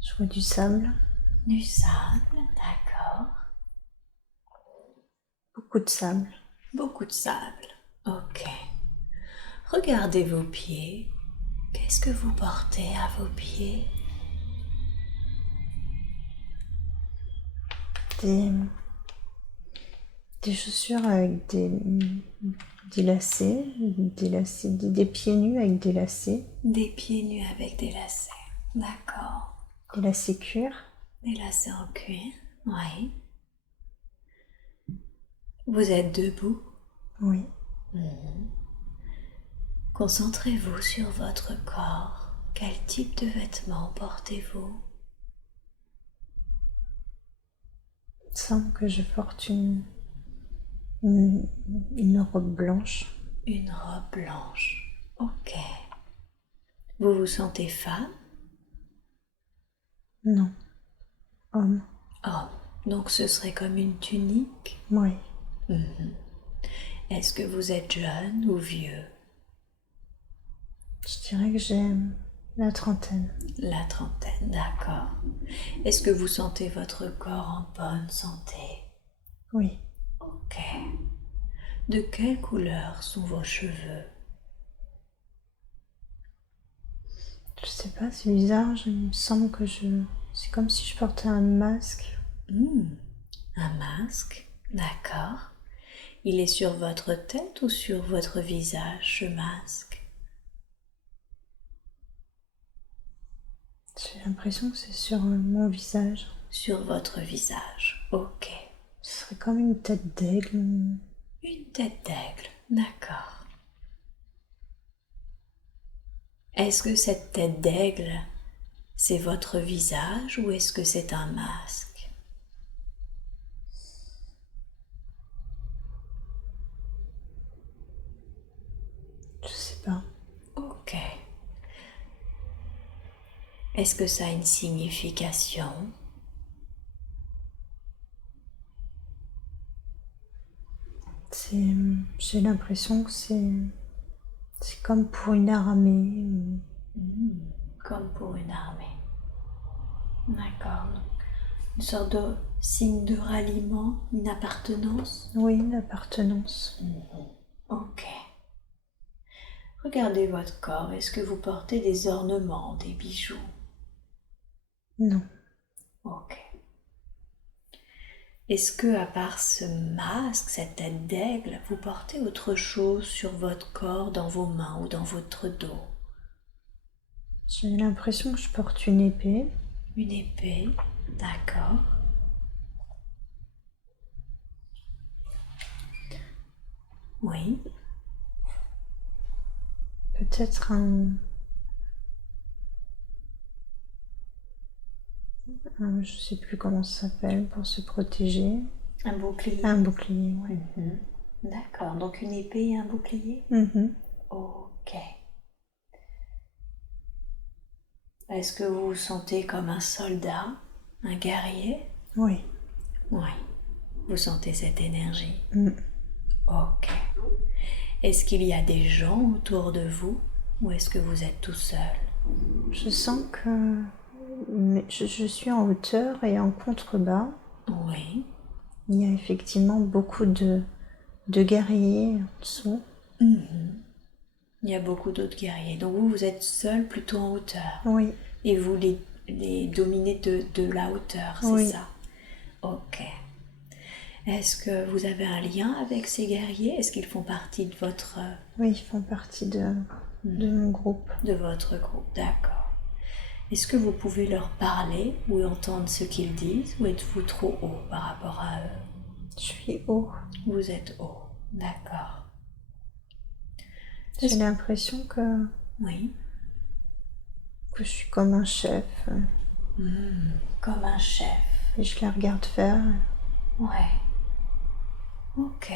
Je vois du sable, Du sable, d'accord. beaucoup de sable. Beaucoup de sable. Ok. Regardez vos pieds. Qu'est-ce que vous portez à vos pieds? Des, des chaussures avec des lacets, des pieds nus avec des lacets, Des pieds nus avec des lacets. D'accord. des lacets cuir. Des lacets en cuir. Oui. Vous êtes debout. Oui, Concentrez-vous sur votre corps. Quel type de vêtements portez-vous? il semble que je porte une, une robe blanche. Une robe blanche. Ok. Vous vous sentez femme? Non, homme. Homme. Donc ce serait comme une tunique. Oui, Est-ce que vous êtes jeune ou vieux? je dirais que j'ai la trentaine. La trentaine, d'accord. Est-ce que vous sentez votre corps en bonne santé? Oui, Ok. De quelle couleur sont vos cheveux? je sais pas, c'est bizarre. Il me semble que c'est comme si je portais un masque. Un masque, d'accord. Il est sur votre tête ou sur votre visage, ce masque? J'ai l'impression que c'est sur mon visage. Sur votre visage, ok. Ce serait comme une tête d'aigle. Une tête d'aigle, d'accord. Est-ce que cette tête d'aigle, c'est votre visage ou est-ce que c'est un masque? Je sais pas. Ok. Est-ce que ça a une signification? J'ai l'impression que c'est comme pour une armée. Comme pour une armée. D'accord. Une sorte de signe de ralliement, une appartenance? Oui, une appartenance. Ok. Regardez votre corps. Est-ce que vous portez des ornements, des bijoux? Non, Ok. Est-ce que, à part ce masque, cette tête d'aigle, vous portez autre chose sur votre corps, dans vos mains ou dans votre dos? j'ai l'impression que je porte une épée. Une épée, d'accord. Oui, Peut-être je sais plus comment ça s'appelle pour se protéger. un bouclier. Un bouclier, oui. D'accord, donc une épée et un bouclier? Mhm. Ok. Est-ce que vous vous sentez comme un soldat, un guerrier? Oui. Oui. Vous sentez cette énergie? Mm. Ok. Est-ce qu'il y a des gens autour de vous ou est-ce que vous êtes tout seul? Je sens que mais je suis en hauteur et en contrebas. Oui. Il y a effectivement beaucoup de guerriers en dessous. Il y a beaucoup d'autres guerriers. Donc vous, vous êtes seul plutôt en hauteur. Oui, Et vous les dominez de la hauteur, c'est oui, ça? Ok. Est-ce que vous avez un lien avec ces guerriers? Est-ce qu'ils font partie oui, ils font partie de mon groupe. de votre groupe? D'accord. Est-ce que vous pouvez leur parler ou entendre ce qu'ils disent ou êtes-vous trop haut par rapport à eux? Je suis haut. Vous êtes haut. D'accord. J'ai Est-ce- l'impression Oui. que je suis comme un chef. Comme un chef. Et je les regarde faire. Ouais. Ok.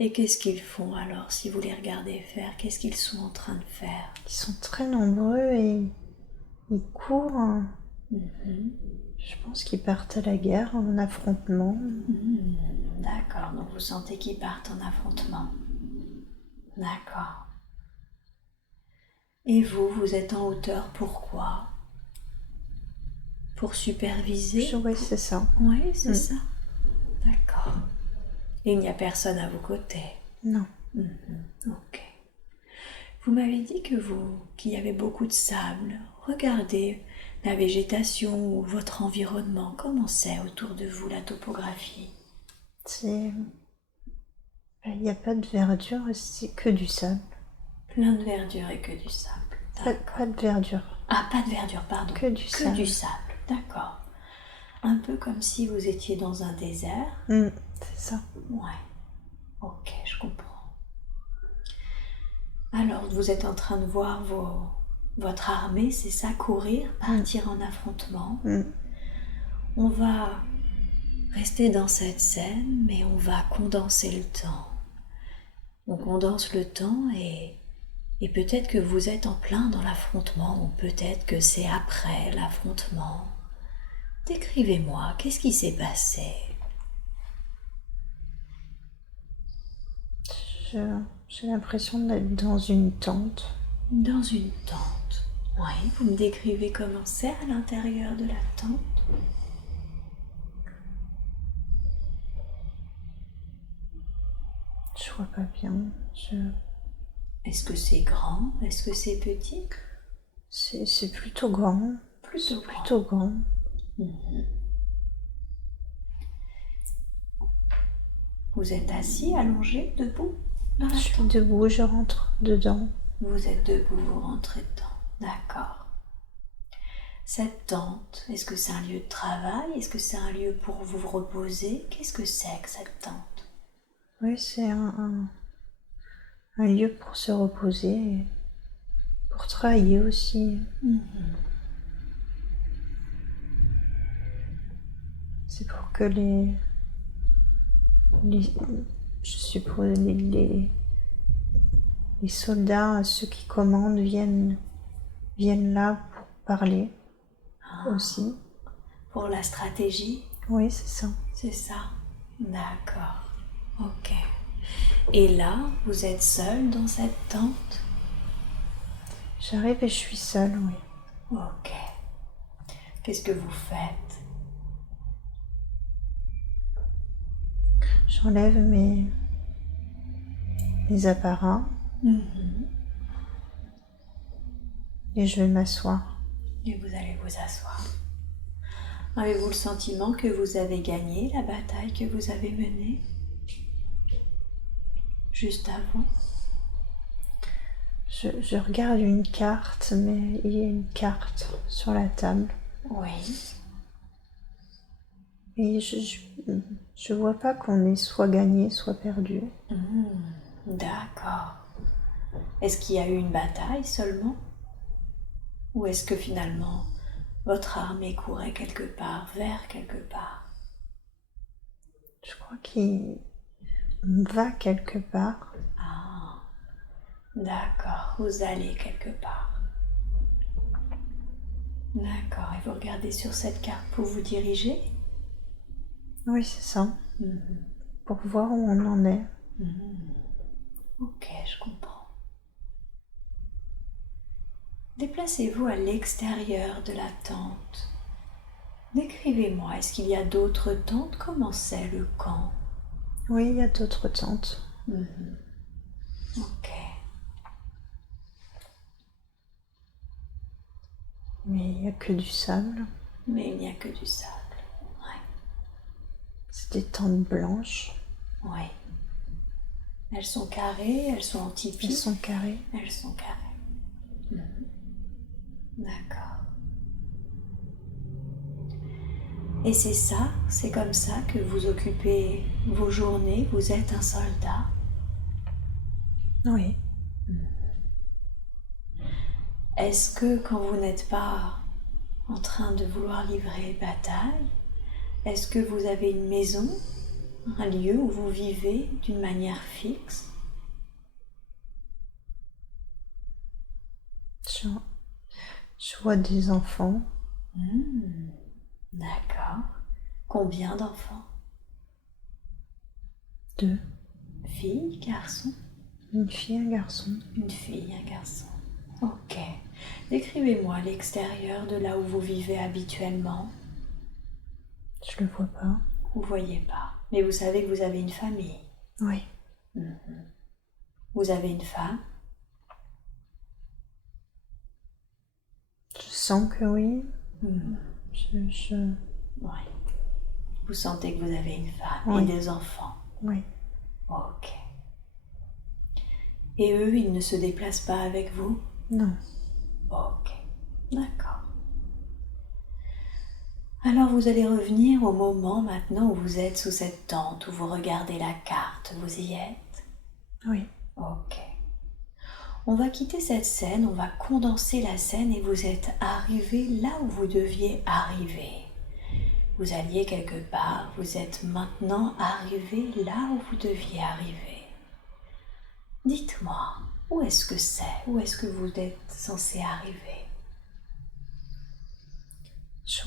Et qu'est-ce qu'ils font alors si vous les regardez faire? Qu'est-ce qu'ils sont en train de faire? Ils sont très nombreux et ils courent. Je pense qu'ils partent à la guerre en affrontement. D'accord, donc vous sentez qu'ils partent en affrontement. D'accord. Et vous, vous êtes en hauteur, pourquoi? pour superviser. Oui, c'est ça. Oui, c'est ça. D'accord. Et il n'y a personne à vos côtés. Non. Ok. Vous m'avez dit qu'il y avait beaucoup de sable. Regardez la végétation ou votre environnement. Comment c'est autour de vous, la topographie? Il n'y a pas de verdure, c'est que du sable. Plein de verdure et que du sable. Pas de verdure. Ah, pas de verdure, pardon. Que du sable. Que du sable, d'accord. Un peu comme si vous étiez dans un désert. C'est ça. Ouais. Ok, je comprends. Alors, vous êtes en train de voir votre armée, c'est ça, courir, partir en affrontement. On va rester dans cette scène, mais on va condenser le temps. On condense le temps et peut-être que vous êtes en plein dans l'affrontement, ou peut-être que c'est après l'affrontement. Décrivez-moi, qu'est-ce qui s'est passé? J'ai l'impression d'être dans une tente. Dans une tente. Oui, vous me décrivez comment c'est à l'intérieur de la tente? Je vois pas bien. Est-ce que c'est grand? Est-ce que c'est petit? C'est plutôt grand. Plutôt grand. Vous êtes assis, allongé, debout dans la Je suis tente? debout, je rentre dedans. Vous êtes debout, vous rentrez dedans. D'accord. Cette tente, est-ce que c'est un lieu de travail? Est-ce que c'est un lieu pour vous reposer? Qu'est-ce que c'est que cette tente? Oui, c'est un lieu pour se reposer et pour travailler aussi. C'est pour que je suppose les soldats, ceux qui commandent, viennent là pour parler aussi. Pour la stratégie? Oui, c'est ça. C'est ça. D'accord. Ok. Et là, vous êtes seul dans cette tente? J'arrive et je suis seule, oui. Ok. Qu'est-ce que vous faites? J'enlève mes apparats et je vais m'asseoir. Et vous allez vous asseoir. Avez-vous le sentiment que vous avez gagné la bataille que vous avez menée juste avant? Je regarde une carte, mais il y a une carte sur la table. Oui. Et je vois pas qu'on est soit gagné, soit perdu. D'accord. Est-ce qu'il y a eu une bataille seulement? Ou est-ce que finalement votre armée courait quelque part, vers quelque part? Je crois qu'on va quelque part. Ah, d'accord, vous allez quelque part. D'accord, et vous regardez sur cette carte pour vous diriger? Oui, c'est ça. Pour voir où on en est. Ok, je comprends. Déplacez-vous à l'extérieur de la tente. Décrivez-moi, est-ce qu'il y a d'autres tentes? Comment c'est le camp? Oui, il y a d'autres tentes. Ok. Mais il n'y a que du sable. Mais il n'y a que du sable. Ouais. C'est des tentes blanches. Oui. Elles sont carrées, elles sont en tipi. Elles sont carrées. Elles sont carrées. D'accord. Et c'est ça, c'est comme ça que vous occupez vos journées, vous êtes un soldat? Oui. Est-ce que quand vous n'êtes pas en train de vouloir livrer bataille, est-ce que vous avez une maison, un lieu où vous vivez d'une manière fixe? Je vois des enfants. D'accord. Combien d'enfants? 2. Filles, garçons? Une fille, un garçon. Une fille, un garçon. Ok. Décrivez-moi l'extérieur de là où vous vivez habituellement. Je le vois pas. Vous ne voyez pas, mais vous savez que vous avez une famille. Oui. Vous avez une femme. Je sens que oui. Oui. Vous sentez que vous avez une femme Oui. et des enfants. Oui. Ok. Et eux, ils ne se déplacent pas avec vous? Non. Ok. D'accord. Alors vous allez revenir au moment maintenant où vous êtes sous cette tente, où vous regardez la carte. Vous y êtes? Oui. Ok. On va quitter cette scène, on va condenser la scène et vous êtes arrivé là où vous deviez arriver. Vous alliez quelque part, vous êtes maintenant arrivé là où vous deviez arriver. Dites-moi, où est-ce que c'est? Où est-ce que vous êtes censé arriver? Je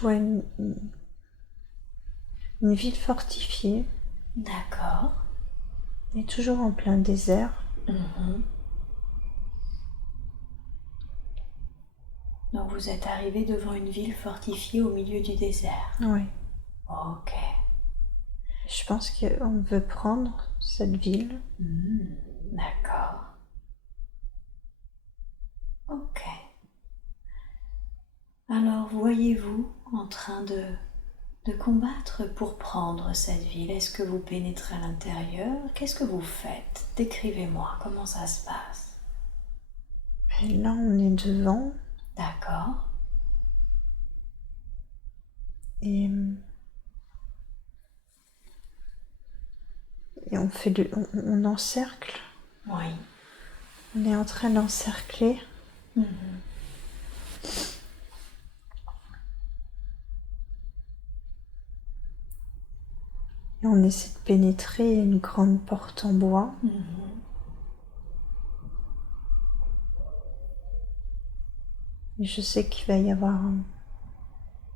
vois une ville fortifiée. D'accord. Et toujours en plein désert. Donc vous êtes arrivé devant une ville fortifiée au milieu du désert. Oui. Ok. Je pense qu'on veut prendre cette ville. D'accord. Ok. Alors voyez-vous en train de combattre pour prendre cette ville? Est-ce que vous pénétrez à l'intérieur? Qu'est-ce que vous faites? Décrivez-moi comment ça se passe. Et là, on est devant. D'accord. Et on encercle. Oui. On est en train d'encercler. Et on essaie de pénétrer une grande porte en bois. Et je sais qu'il va y avoir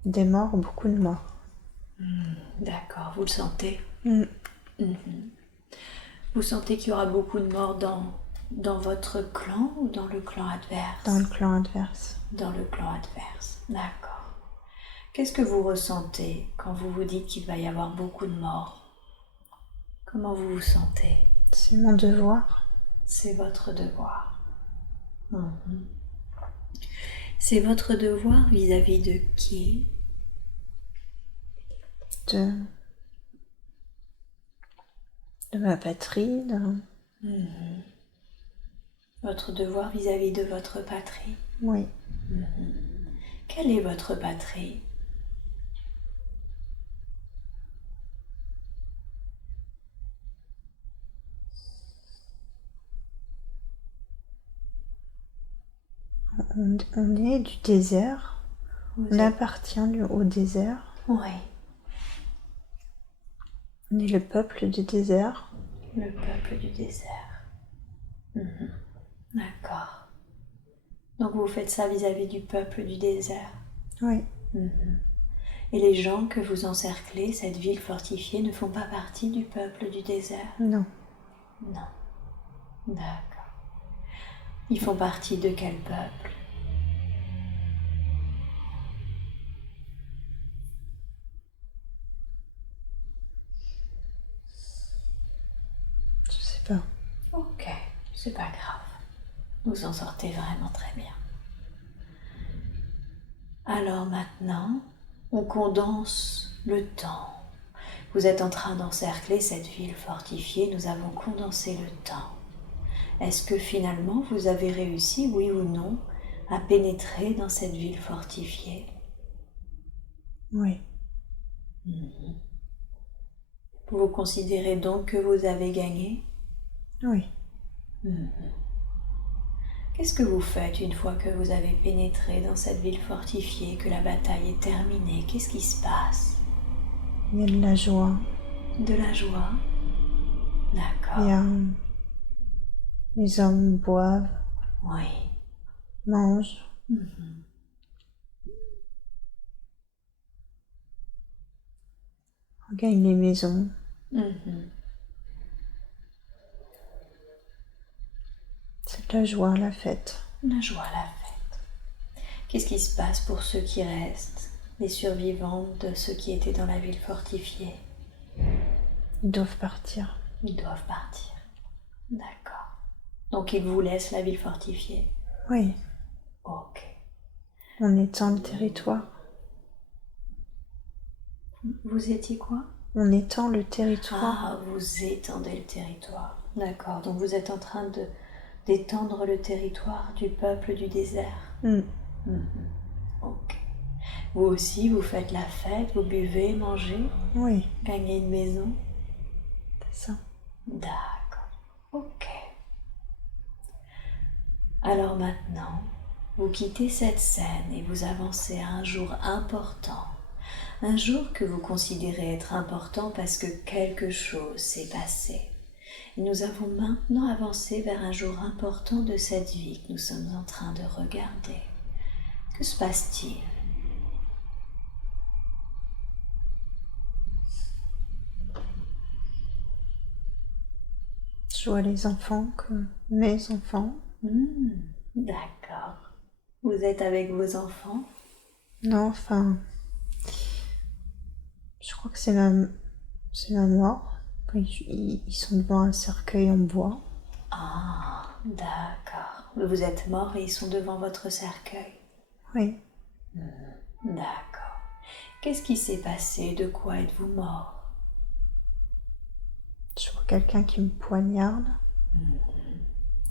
des morts, beaucoup de morts. D'accord, vous le sentez? Mm. Vous sentez qu'il y aura beaucoup de morts dans votre clan ou dans le clan adverse? Dans le clan adverse. Dans le clan adverse, d'accord. Qu'est-ce que vous ressentez quand vous vous dites qu'il va y avoir beaucoup de morts? Comment vous vous sentez? C'est mon devoir. C'est votre devoir. C'est votre devoir vis-à-vis de qui? De ma patrie. Votre devoir vis-à-vis de votre patrie. Oui. Quelle est votre patrie? On est du désert. On appartient au désert. Oui. On est le peuple du désert. Le peuple du désert. D'accord. Donc vous faites ça vis-à-vis du peuple du désert. Oui. Et les gens que vous encerclez, cette ville fortifiée, ne font pas partie du peuple du désert? Non. Non. D'accord. Ils font partie de quel peuple? Je sais pas. Ok, c'est pas grave. Vous en sortez vraiment très bien. Alors maintenant, on condense le temps. Vous êtes en train d'encercler cette ville fortifiée, nous avons condensé le temps. Est-ce que finalement vous avez réussi, oui ou non, à pénétrer dans cette ville fortifiée? Oui. Vous considérez donc que vous avez gagné? Oui. Qu'est-ce que vous faites une fois que vous avez pénétré dans cette ville fortifiée, que la bataille est terminée? Qu'est-ce qui se passe? Il y a de la joie. De la joie? D'accord. Les hommes boivent. Oui. Mangent. On gagne les maisons. C'est de la joie, la fête. La joie, la fête. Qu'est-ce qui se passe pour ceux qui restent, les survivants de ceux qui étaient dans la ville fortifiée? Ils doivent partir. Ils doivent partir. D'accord. Donc ils vous laissent la ville fortifiée? Oui. Ok. On étend le territoire. Vous étiez quoi? On étend le territoire. Ah, vous étendez le territoire. D'accord. Donc vous êtes en train d'étendre le territoire du peuple du désert. Ok. Vous aussi, vous faites la fête, vous buvez, mangez? Oui. Gagnez une maison? C'est ça. D'accord. Ok. Alors maintenant, vous quittez cette scène et vous avancez à un jour important. Un jour que vous considérez être important parce que quelque chose s'est passé. Et nous avons maintenant avancé vers un jour important de cette vie que nous sommes en train de regarder. Que se passe-t-il? Je vois les enfants comme mes enfants. D'accord. Vous êtes avec vos enfants? Non, enfin, je crois que c'est ma mort. Ils sont devant un cercueil en bois. Ah, d'accord. Vous êtes mort et ils sont devant votre cercueil? Oui. D'accord. Qu'est-ce qui s'est passé? De quoi êtes-vous mort? Je vois quelqu'un qui me poignarde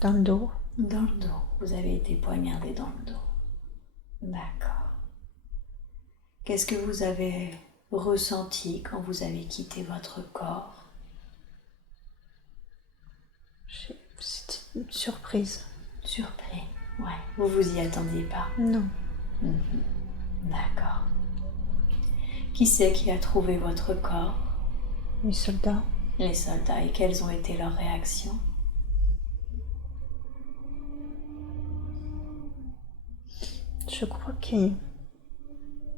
dans le dos. Dans le dos. Vous avez été poignardé dans le dos. D'accord. Qu'est-ce que vous avez ressenti quand vous avez quitté votre corps? C'était une surprise. Surpris, ouais. Vous vous y attendiez pas? Non. D'accord. Qui c'est qui a trouvé votre corps? Les soldats. Les soldats. Et quelles ont été leurs réactions? Je crois qu'ils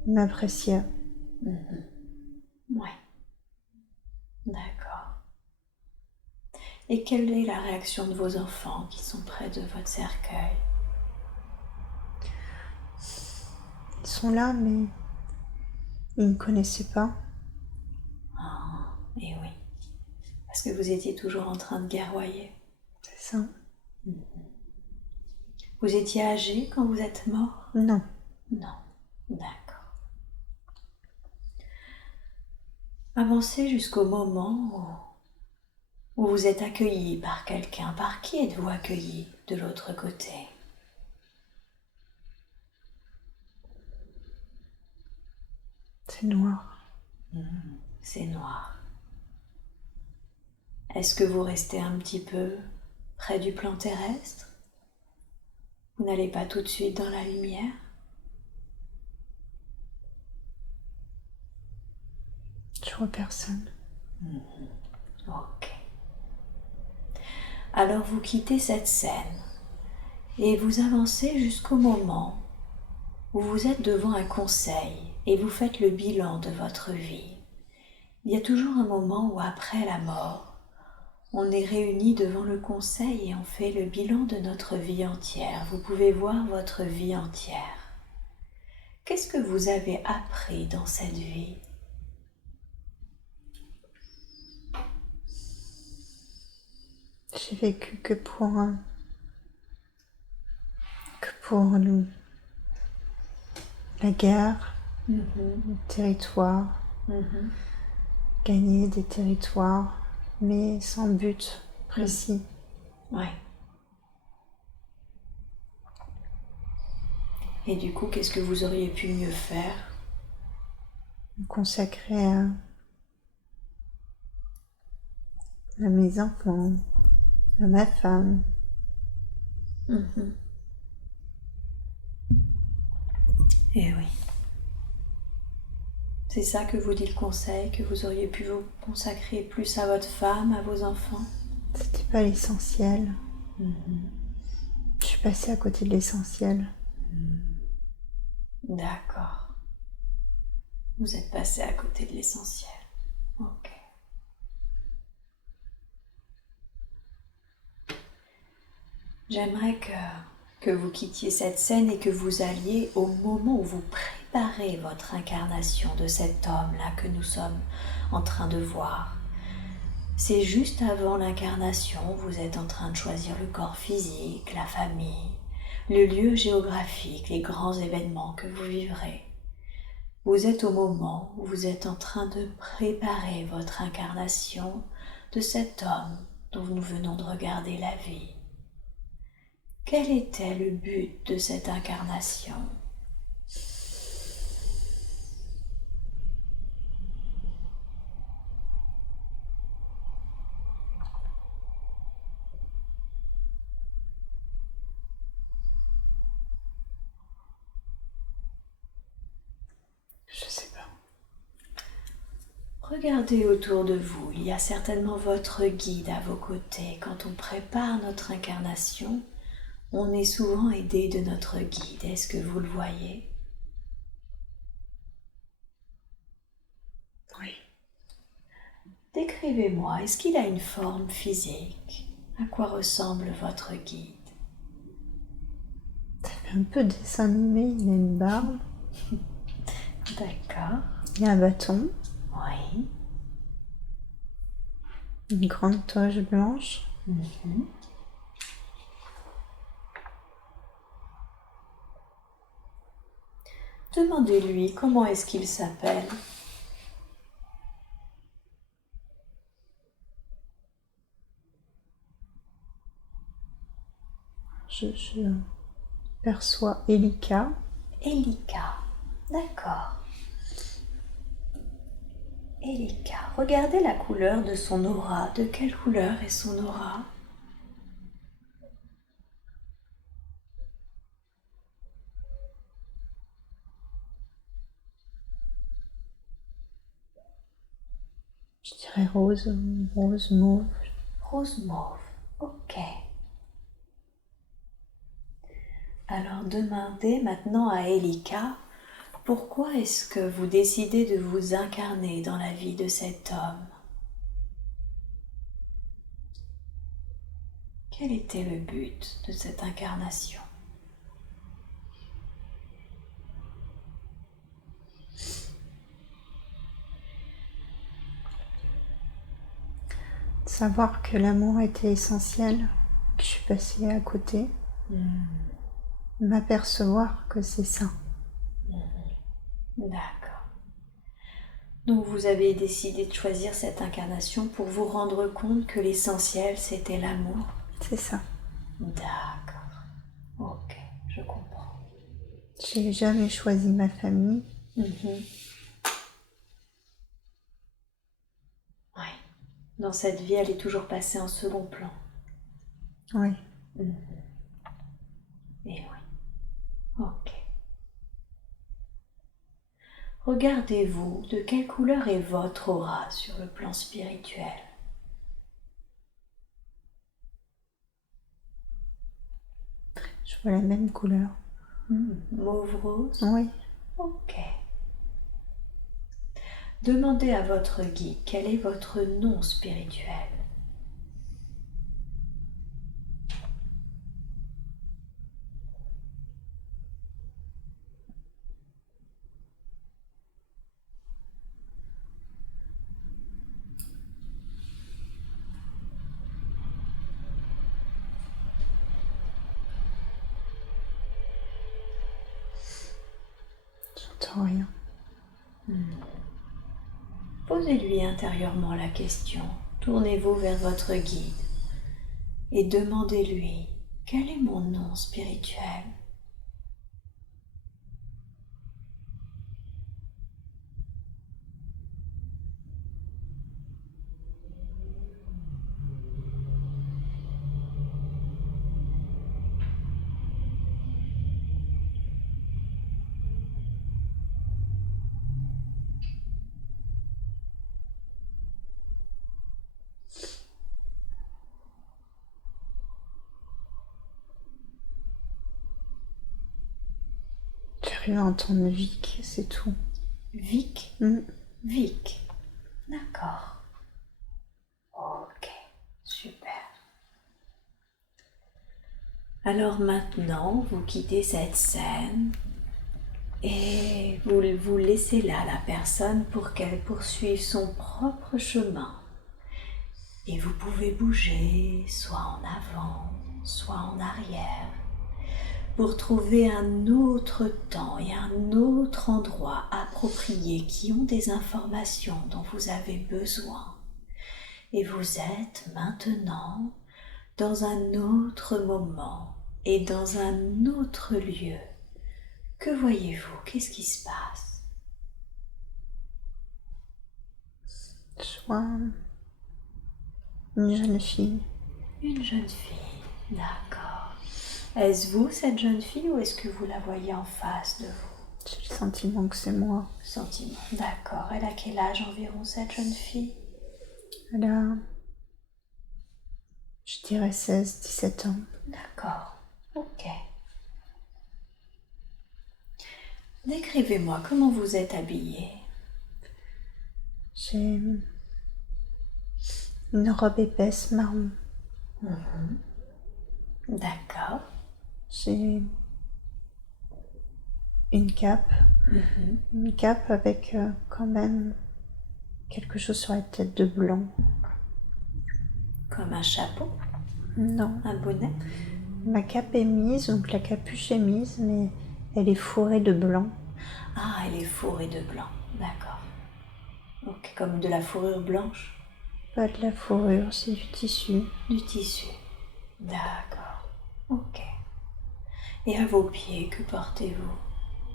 m'appréciaient. Ouais. D'accord. Et quelle est la réaction de vos enfants qui sont près de votre cercueil? Ils sont là, mais ils ne me connaissaient pas. Ah, et oui. Parce que vous étiez toujours en train de guerroyer. C'est ça. Vous étiez âgé quand vous êtes mort? Non. Non. D'accord. Avancez jusqu'au moment où vous êtes accueilli par quelqu'un. Par qui êtes-vous accueilli de l'autre côté? C'est noir. C'est noir. Est-ce que vous restez un petit peu près du plan terrestre? Vous n'allez pas tout de suite dans la lumière? Je vois personne. Ok. Alors vous quittez cette scène et vous avancez jusqu'au moment où vous êtes devant un conseil et vous faites le bilan de votre vie. Il y a toujours un moment où après la mort, on est réunis devant le conseil et on fait le bilan de notre vie entière. Vous pouvez voir votre vie entière. Qu'est-ce que vous avez appris dans cette vie? J'ai vécu que pour la guerre, le territoire, gagner des territoires, mais sans but précis. Ouais. Et du coup, qu'est-ce que vous auriez pu mieux faire? Me consacrer à mes enfants, à ma femme. Eh oui. C'est ça que vous dit le conseil, que vous auriez pu vous consacrer plus à votre femme, à vos enfants? C'était pas l'essentiel. Je suis passée à côté de l'essentiel. D'accord. Vous êtes passé à côté de l'essentiel. Ok. J'aimerais que vous quittiez cette scène et que vous alliez au moment où vous préparez votre incarnation de cet homme-là que nous sommes en train de voir. C'est juste avant l'incarnation, vous êtes en train de choisir le corps physique, la famille, le lieu géographique, les grands événements que vous vivrez. Vous êtes au moment où vous êtes en train de préparer votre incarnation de cet homme dont nous venons de regarder la vie. Quel était le but de cette incarnation ? Je sais pas. Regardez autour de vous, il y a certainement votre guide à vos côtés. Quand on prépare notre incarnation, on est souvent aidé de notre guide. Est-ce que vous le voyez ? Oui. Décrivez-moi, est-ce qu'il a une forme physique ? À quoi ressemble votre guide ? Ça fait un peu dessin animé, il a une barbe. D'accord. Il y a un bâton. Oui. Une grande toge blanche. Demandez-lui comment est-ce qu'il s'appelle. Je perçois Elika. Elika. D'accord. Elika. Regardez la couleur de son aura. De quelle couleur est son aura ? Je dirais rose mauve. Rose mauve. Ok. Alors demandez maintenant à Elika, pourquoi est-ce que vous décidez de vous incarner dans la vie de cet homme ? Quel était le but de cette incarnation ? Savoir que l'amour était essentiel, que je suis passée à côté. M'apercevoir que c'est ça. D'accord. Donc vous avez décidé de choisir cette incarnation pour vous rendre compte que l'essentiel c'était l'amour. C'est ça. D'accord. Ok, je comprends. J'ai jamais choisi ma famille. Oui. Dans cette vie, elle est toujours passée en second plan. Oui. Et oui. Ok. Regardez-vous, de quelle couleur est votre aura sur le plan spirituel ? Je vois la même couleur. Mauve rose ? Oui. Ok. Demandez à votre guide quel est votre nom spirituel. J'entends rien. Posez-lui intérieurement la question. Tournez-vous vers votre guide et demandez-lui quel est mon nom spirituel. J'arrive à entendre Vic, c'est tout. Vic. Vic. D'accord. Ok, super. Alors maintenant, vous quittez cette scène et vous laissez là la personne pour qu'elle poursuive son propre chemin. Et vous pouvez bouger soit en avant, soit en arrière, pour trouver un autre temps et un autre endroit approprié qui ont des informations dont vous avez besoin. Et vous êtes maintenant dans un autre moment et dans un autre lieu. Que voyez-vous? Qu'est-ce qui se passe? Je vois une jeune fille. Une jeune fille, d'accord. Est-ce vous, cette jeune fille, ou est-ce que vous la voyez en face de vous? J'ai le sentiment que c'est moi. Sentiment, d'accord. Elle a quel âge environ, cette jeune fille? Elle a, je dirais 16-17 ans. D'accord, ok. Décrivez-moi comment vous êtes habillée. J'ai une robe épaisse marron. D'accord. J'ai une cape. Une cape avec quand même quelque chose sur la tête de blanc. Comme un chapeau? Non. Un bonnet? Ma cape est mise, donc la capuche est mise, mais elle est fourrée de blanc. Ah, elle est fourrée de blanc, d'accord. Ok, comme de la fourrure blanche? Pas de la fourrure, c'est du tissu. Du tissu, d'accord, ok. Et à vos pieds, que portez-vous?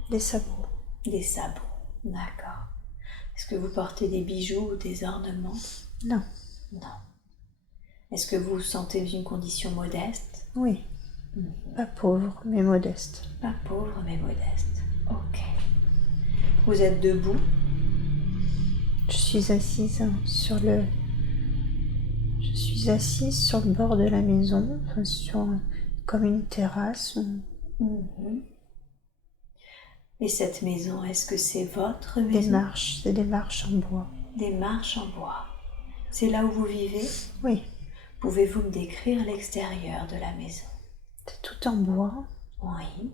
Des sabots. Des sabots, d'accord. Est-ce que vous portez des bijoux ou des ornements? Non. Non. Est-ce que vous vous sentez d'une condition modeste? Oui. Pas pauvre, mais modeste. Pas pauvre, mais modeste, ok. Vous êtes debout? Je suis assise sur le... Je suis assise sur le bord de la maison, enfin sur comme une terrasse. Et cette maison, est-ce que c'est votre maison? Des marches, c'est des marches en bois. Des marches en bois. C'est là où vous vivez? Oui. Pouvez-vous me décrire l'extérieur de la maison? C'est tout en bois. Oui.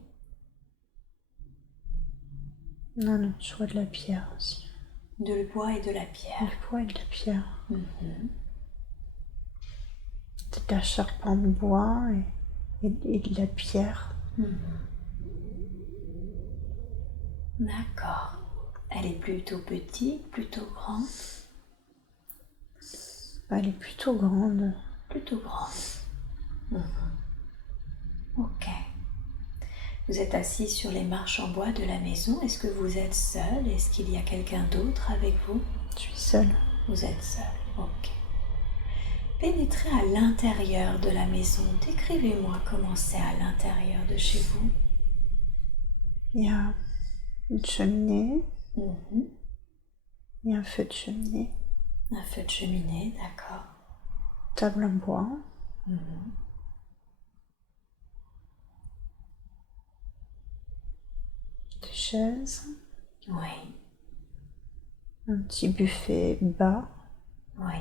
Non, je vois de la pierre aussi. De bois et de la pierre. Du bois et de la pierre. C'est de la charpente bois et de la pierre. D'accord. Elle est plutôt petite, plutôt grande? Elle est plutôt grande. Plutôt grande. Ok. Vous êtes assis sur les marches en bois de la maison. Est-ce que vous êtes seul? Est-ce qu'il y a quelqu'un d'autre avec vous? Je suis seule. Vous êtes seul, ok. Pénétrez à l'intérieur de la maison. Décrivez-moi comment c'est à l'intérieur de chez vous. Il y a une cheminée. Il y a un feu de cheminée. Un feu de cheminée, d'accord. Table en bois. Des chaises. Oui. Un petit buffet bas. Oui.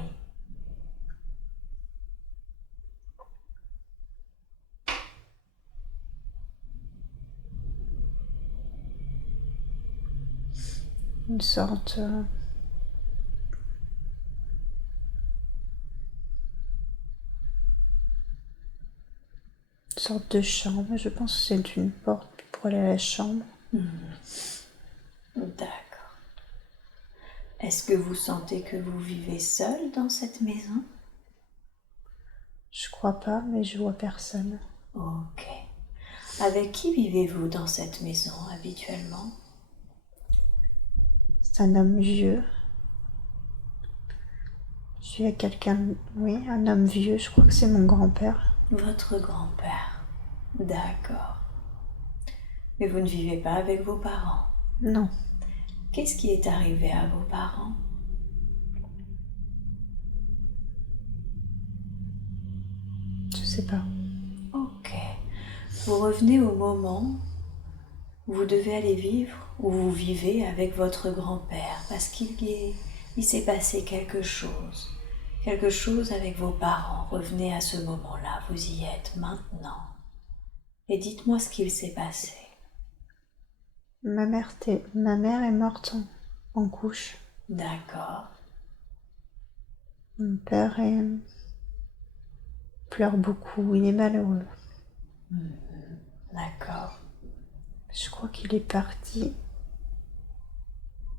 Une sorte de chambre. Je pense que c'est une porte pour aller à la chambre. D'accord. Est-ce que vous sentez que vous vivez seul dans cette maison? Je crois pas, mais je vois personne. Ok. Avec qui vivez-vous dans cette maison habituellement? C'est un homme vieux. Je suis avec quelqu'un, oui, un homme vieux. Je crois que c'est mon grand-père. Votre grand-père. D'accord. Mais vous ne vivez pas avec vos parents? Non. Qu'est-ce qui est arrivé à vos parents? Je sais pas. Ok. Vous revenez au moment où vous devez aller vivre, où vous vivez avec votre grand-père, parce il s'est passé quelque chose avec vos parents. Revenez à ce moment-là, vous y êtes maintenant. Et dites-moi ce qu'il s'est passé. Ma mère est morte en couche. D'accord. Mon père pleure beaucoup, il est malheureux. D'accord. Je crois qu'il est parti.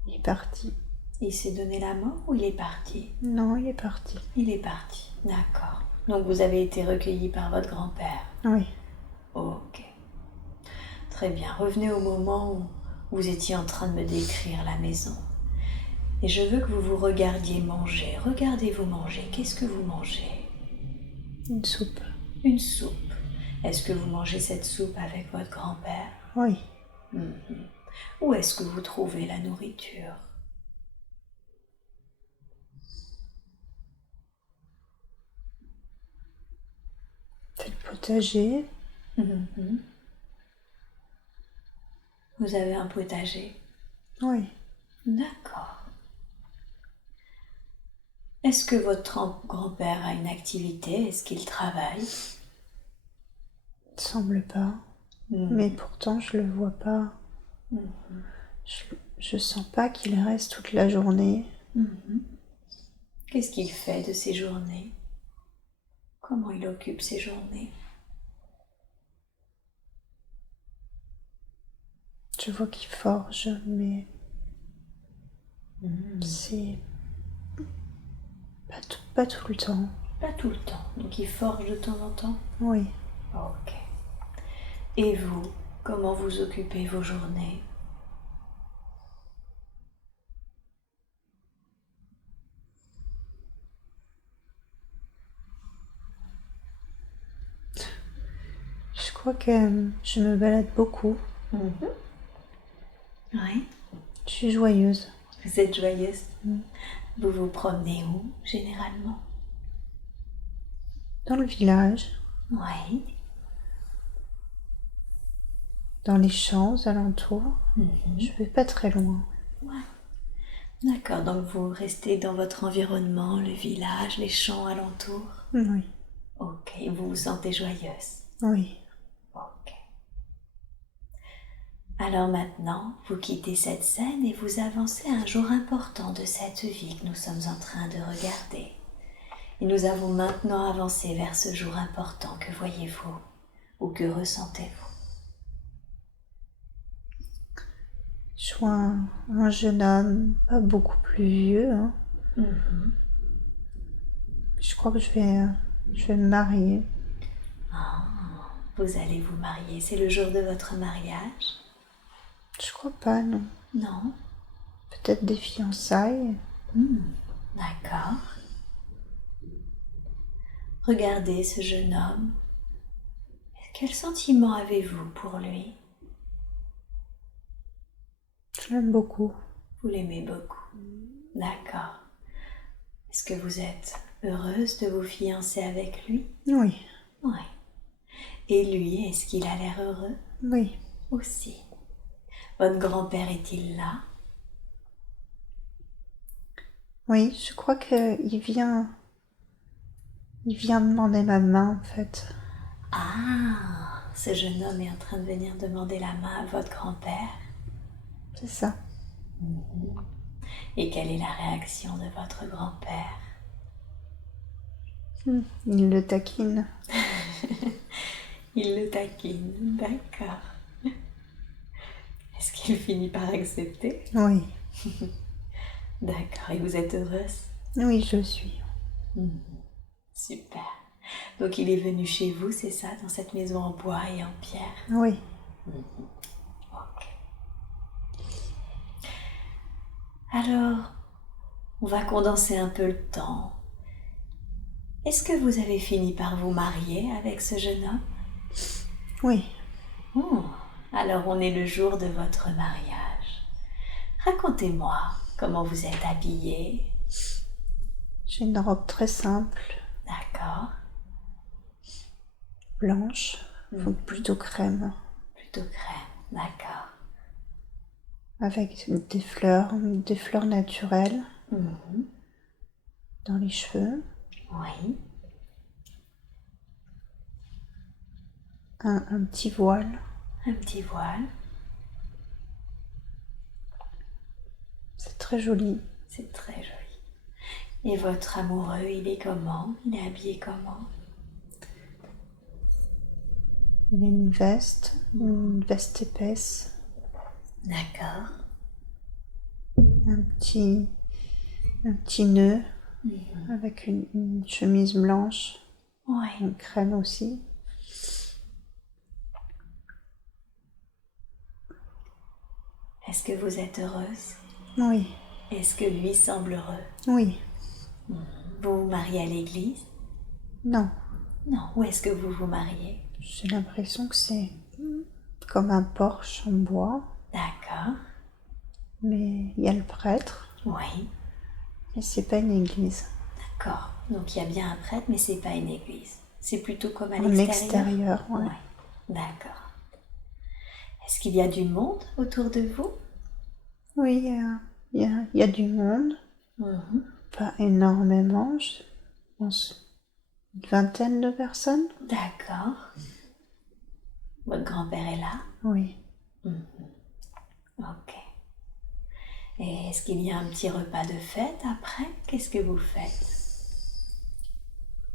Il est parti. Il s'est donné la mort ou il est parti? Non, il est parti. Il est parti, d'accord. Donc vous avez été recueilli par votre grand-père? Oui. Ok. Très bien. Revenez au moment où vous étiez en train de me décrire la maison. Et je veux que vous vous regardiez manger. Regardez-vous manger. Qu'est-ce que vous mangez? Une soupe. Une soupe. Est-ce que vous mangez cette soupe avec votre grand-père? Oui. Où est-ce que vous trouvez la nourriture? C'est le potager. Vous avez un potager? Oui. D'accord. Est-ce que votre grand-père a une activité? Est-ce qu'il travaille? Il ne semble pas. Mais pourtant, je le vois pas. Je sens pas qu'il reste toute la journée. Qu'est-ce qu'il fait de ses journées? Comment il occupe ses journées? Je vois qu'il forge, mais c'est pas tout le temps. Pas tout le temps. Donc il forge de temps en temps? Oui. Ok. Et vous, comment vous occupez vos journées? Je crois que je me balade beaucoup. Oui. Je suis joyeuse. Vous êtes joyeuse? Vous vous promenez où, généralement? Dans le village, Oui. dans les champs alentours. Je vais pas très loin. Ouais. D'accord, donc vous restez dans votre environnement, le village, les champs alentours? Oui. Ok, vous vous sentez joyeuse? Oui. Ok. Alors maintenant, vous quittez cette scène et vous avancez à un jour important de cette vie que nous sommes en train de regarder. Et nous avons maintenant avancé vers ce jour important. Que voyez-vous ou que ressentez-vous? Je vois un jeune homme, pas beaucoup plus vieux. Hein. Je crois que je vais me marier. Vous allez vous marier. C'est le jour de votre mariage? Je crois pas, non. Non? Peut-être des fiançailles. D'accord. Regardez ce jeune homme. Quel sentiment avez-vous pour lui? Je l'aime beaucoup. Vous l'aimez beaucoup. D'accord. Est-ce que vous êtes heureuse de vous fiancer avec lui? Oui. Oui. Et lui, est-ce qu'il a l'air heureux? Oui. Aussi. Votre grand-père est-il là? Oui, je crois qu'il vient demander ma main, en fait. Ah, ce jeune homme est en train de venir demander la main à votre grand-père. C'est ça. Et quelle est la réaction de votre grand-père? Il le taquine. Il le taquine, d'accord. Est-ce qu'il finit par accepter? Oui. D'accord, et vous êtes heureuse? Oui, je suis. Super. Donc il est venu chez vous, c'est ça, dans cette maison en bois et en pierre? Oui. Ok. Alors, on va condenser un peu le temps. Est-ce que vous avez fini par vous marier avec ce jeune homme? Oui. Alors on est le jour de votre mariage. Racontez-moi comment vous êtes habillée. J'ai une robe très simple, D'accord. blanche, plutôt crème, Plutôt crème, d'accord. avec des fleurs naturelles dans les cheveux. Oui. un petit voile. Un petit voile. C'est très joli. C'est très joli. Et votre amoureux, il est comment? Il est habillé comment? Il a une veste épaisse. D'accord. Un petit nœud avec une chemise blanche. Oui. En crème aussi. Est-ce que vous êtes heureuse? Oui. Est-ce que lui semble heureux? Oui. Vous vous mariez à l'église? Non. Non. Où est-ce que vous vous mariez? J'ai l'impression que c'est comme un porche en bois. D'accord. Mais il y a le prêtre. Oui. Mais c'est pas une église. D'accord. Donc il y a bien un prêtre, mais c'est pas une église. C'est plutôt comme à En extérieur, ouais. Ouais. D'accord. Est-ce qu'il y a du monde autour de vous? Oui, il y a du monde. Pas énormément, je pense une vingtaine de personnes. D'accord. Votre grand-père est là? Oui. Ok. Et est-ce qu'il y a un petit repas de fête après? Qu'est-ce que vous faites?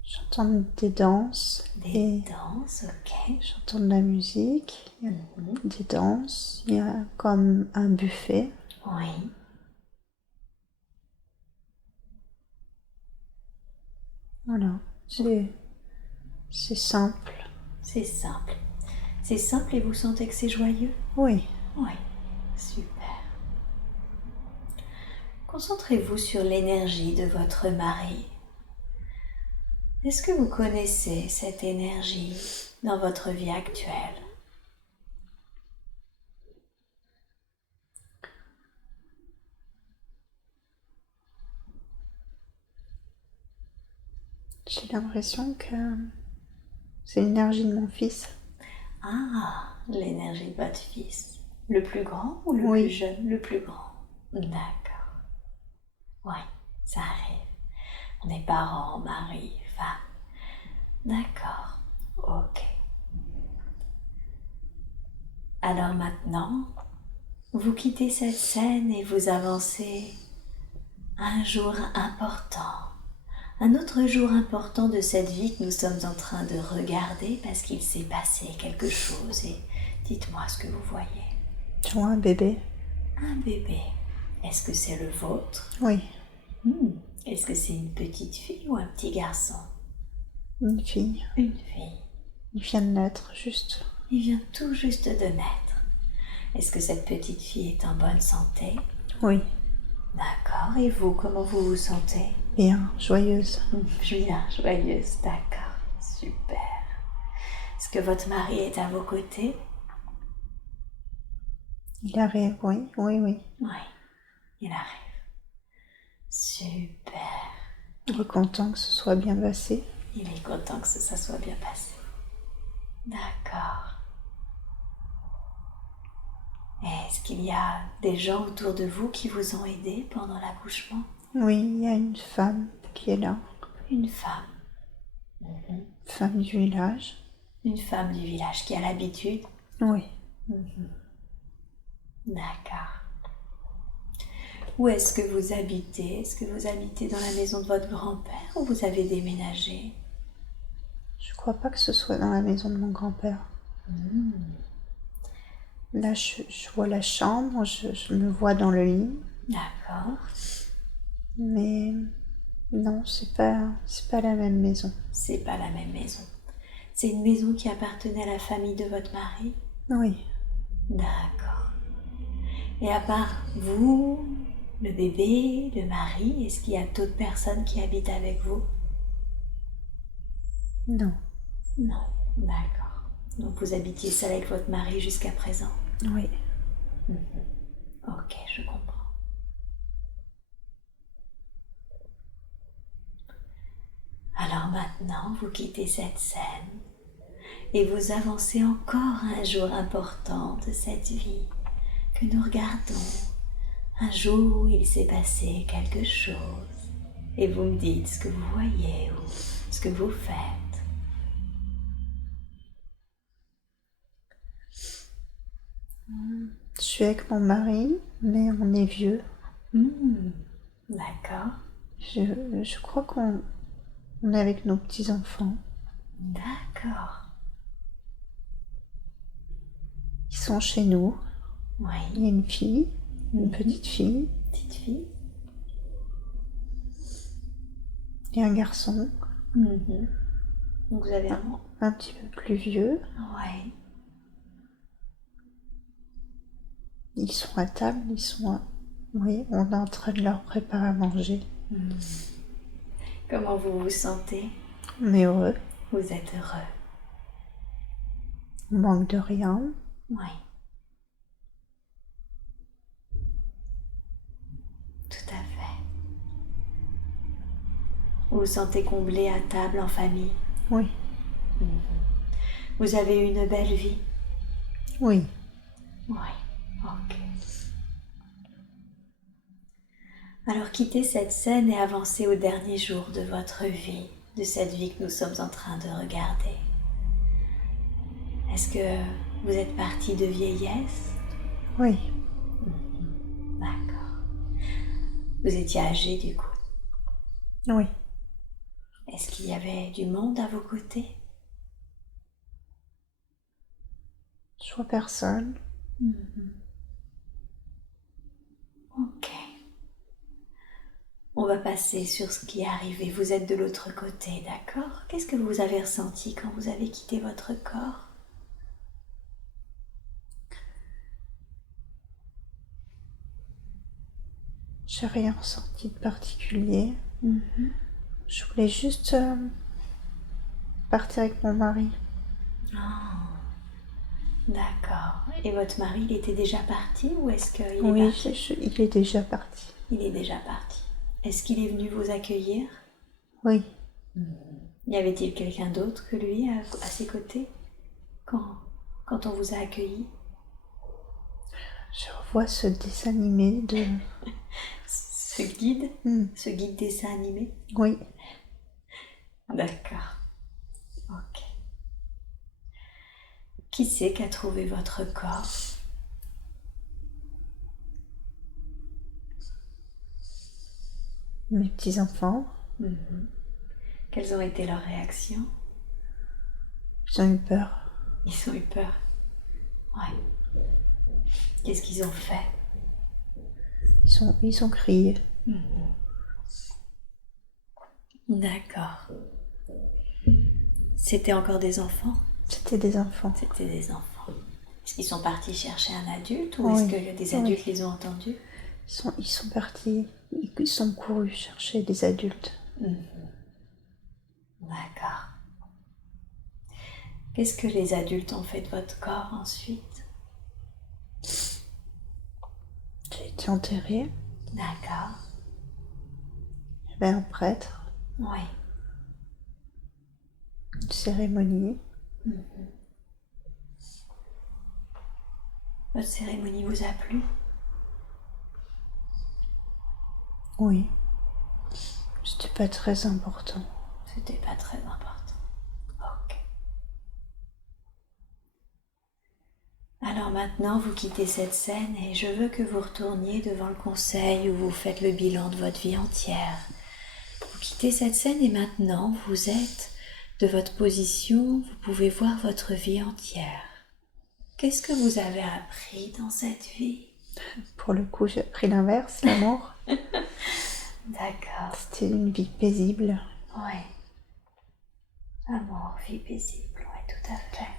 J'entends des danses. Des danses, ok. J'entends de la musique, il y a des danses, il y a comme un buffet. Oui. Voilà, c'est simple. C'est simple. C'est simple et vous sentez que c'est joyeux? Oui. Oui, super. Concentrez-vous sur l'énergie de votre mari. Est-ce que vous connaissez cette énergie dans votre vie actuelle? J'ai l'impression que c'est l'énergie de mon fils. Ah, l'énergie de votre fils. Le plus grand ou le plus jeune? Le plus grand. D'accord. Oui, ça arrive. On est parents, mari, femme. D'accord. Ok. Alors maintenant, vous quittez cette scène et vous avancez un jour important. Un autre jour important de cette vie que nous sommes en train de regarder parce qu'il s'est passé quelque chose. Et dites-moi ce que vous voyez. Je vois un bébé. Un bébé. Est-ce que c'est le vôtre? Oui. Est-ce que c'est une petite fille ou un petit garçon? Une fille. Une fille. Il vient de naître, juste. Il vient tout juste de naître. Est-ce que cette petite fille est en bonne santé? Oui. D'accord. Et vous, comment vous vous sentez? Bien, joyeuse. Bien, joyeuse. D'accord. Super. Est-ce que votre mari est à vos côtés? Il arrive, oui. Oui, il arrive. Super. Il est content que ce soit bien passé. Il est content que ça soit bien passé. D'accord. Est-ce qu'il y a des gens autour de vous qui vous ont aidé pendant l'accouchement? Oui, il y a une femme qui est là. Une femme. Femme du village. Une femme du village qui a l'habitude? Oui. D'accord. Où est-ce que vous habitez? Est-ce que vous habitez dans la maison de votre grand-père ou vous avez déménagé? Je crois pas que ce soit dans la maison de mon grand-père. Là, je vois la chambre, je me vois dans le lit. D'accord. Mais non, c'est pas la même maison. C'est pas la même maison. C'est une maison qui appartenait à la famille de votre mari? Oui. D'accord. Et à part vous, le bébé, le mari, est-ce qu'il y a d'autres personnes qui habitent avec vous? Non. Non, d'accord. Donc vous habitiez seul avec votre mari jusqu'à présent? Oui. Ok, je comprends. Alors maintenant, vous quittez cette scène et vous avancez encore un jour important de cette vie que nous regardons. Un jour où il s'est passé quelque chose et vous me dites ce que vous voyez ou ce que vous faites. Je suis avec mon mari, mais on est vieux. D'accord. Je crois qu'on est avec nos petits-enfants. D'accord. Ils sont chez nous. Oui. Il y a une fille, une petite fille. Petite fille. Et un garçon. Donc vous avez un petit peu plus vieux. Oui. Ils sont à table, oui, on est en train de leur préparer à manger. Comment vous vous sentez? On est heureux. Vous êtes heureux. On manque de rien. Oui. Tout à fait. Vous vous sentez comblé à table en famille? Oui. Vous avez une belle vie? Oui. Oui. Ok. Alors quittez cette scène et avancez au dernier jour de votre vie, de cette vie que nous sommes en train de regarder. Est-ce que vous êtes parti de vieillesse? Oui. D'accord. Vous étiez âgé du coup? Oui. Est-ce qu'il y avait du monde à vos côtés? Je vois personne. Ok. On va passer sur ce qui est arrivé. Vous êtes de l'autre côté, d'accord? Qu'est-ce que vous avez ressenti quand vous avez quitté votre corps? J'ai rien ressenti de particulier. Je voulais juste partir avec mon mari. D'accord. Et votre mari, il était déjà parti ou est-ce qu'il est Oui, parti? il est déjà parti. Il est déjà parti. Est-ce qu'il est venu vous accueillir? Oui. Y avait-il quelqu'un d'autre que lui à ses côtés quand on vous a accueilli? Je revois ce dessin animé de... Ce guide dessin animé? Oui. D'accord. Ok. Qui c'est qui a trouvé votre corps? Mes petits-enfants. Quelles ont été leurs réactions? Ils ont eu peur. Ils ont eu peur. Ouais. Qu'est-ce qu'ils ont fait? Ils ont crié. D'accord. C'était encore des enfants? C'était des enfants. C'était des enfants. Est-ce qu'ils sont partis chercher un adulte ou Oui. est-ce que des adultes les ont entendus? Ils sont partis, ils sont courus chercher des adultes. D'accord. Qu'est-ce que les adultes ont fait de votre corps ensuite? J'ai été enterrée. D'accord. Il y avait un prêtre. Oui. Une cérémonie. Votre cérémonie vous a plu? Oui. C'était pas très important. C'était pas très important. Ok. Alors maintenant, vous quittez cette scène et je veux que vous retourniez devant le conseil où vous faites le bilan de votre vie entière. Vous quittez cette scène et maintenant, vous êtes de votre position, vous pouvez voir votre vie entière. Qu'est-ce que vous avez appris dans cette vie? Pour le coup, j'ai appris l'inverse, l'amour. D'accord. C'était une vie paisible. Oui. Amour, vie paisible, oui, tout à fait.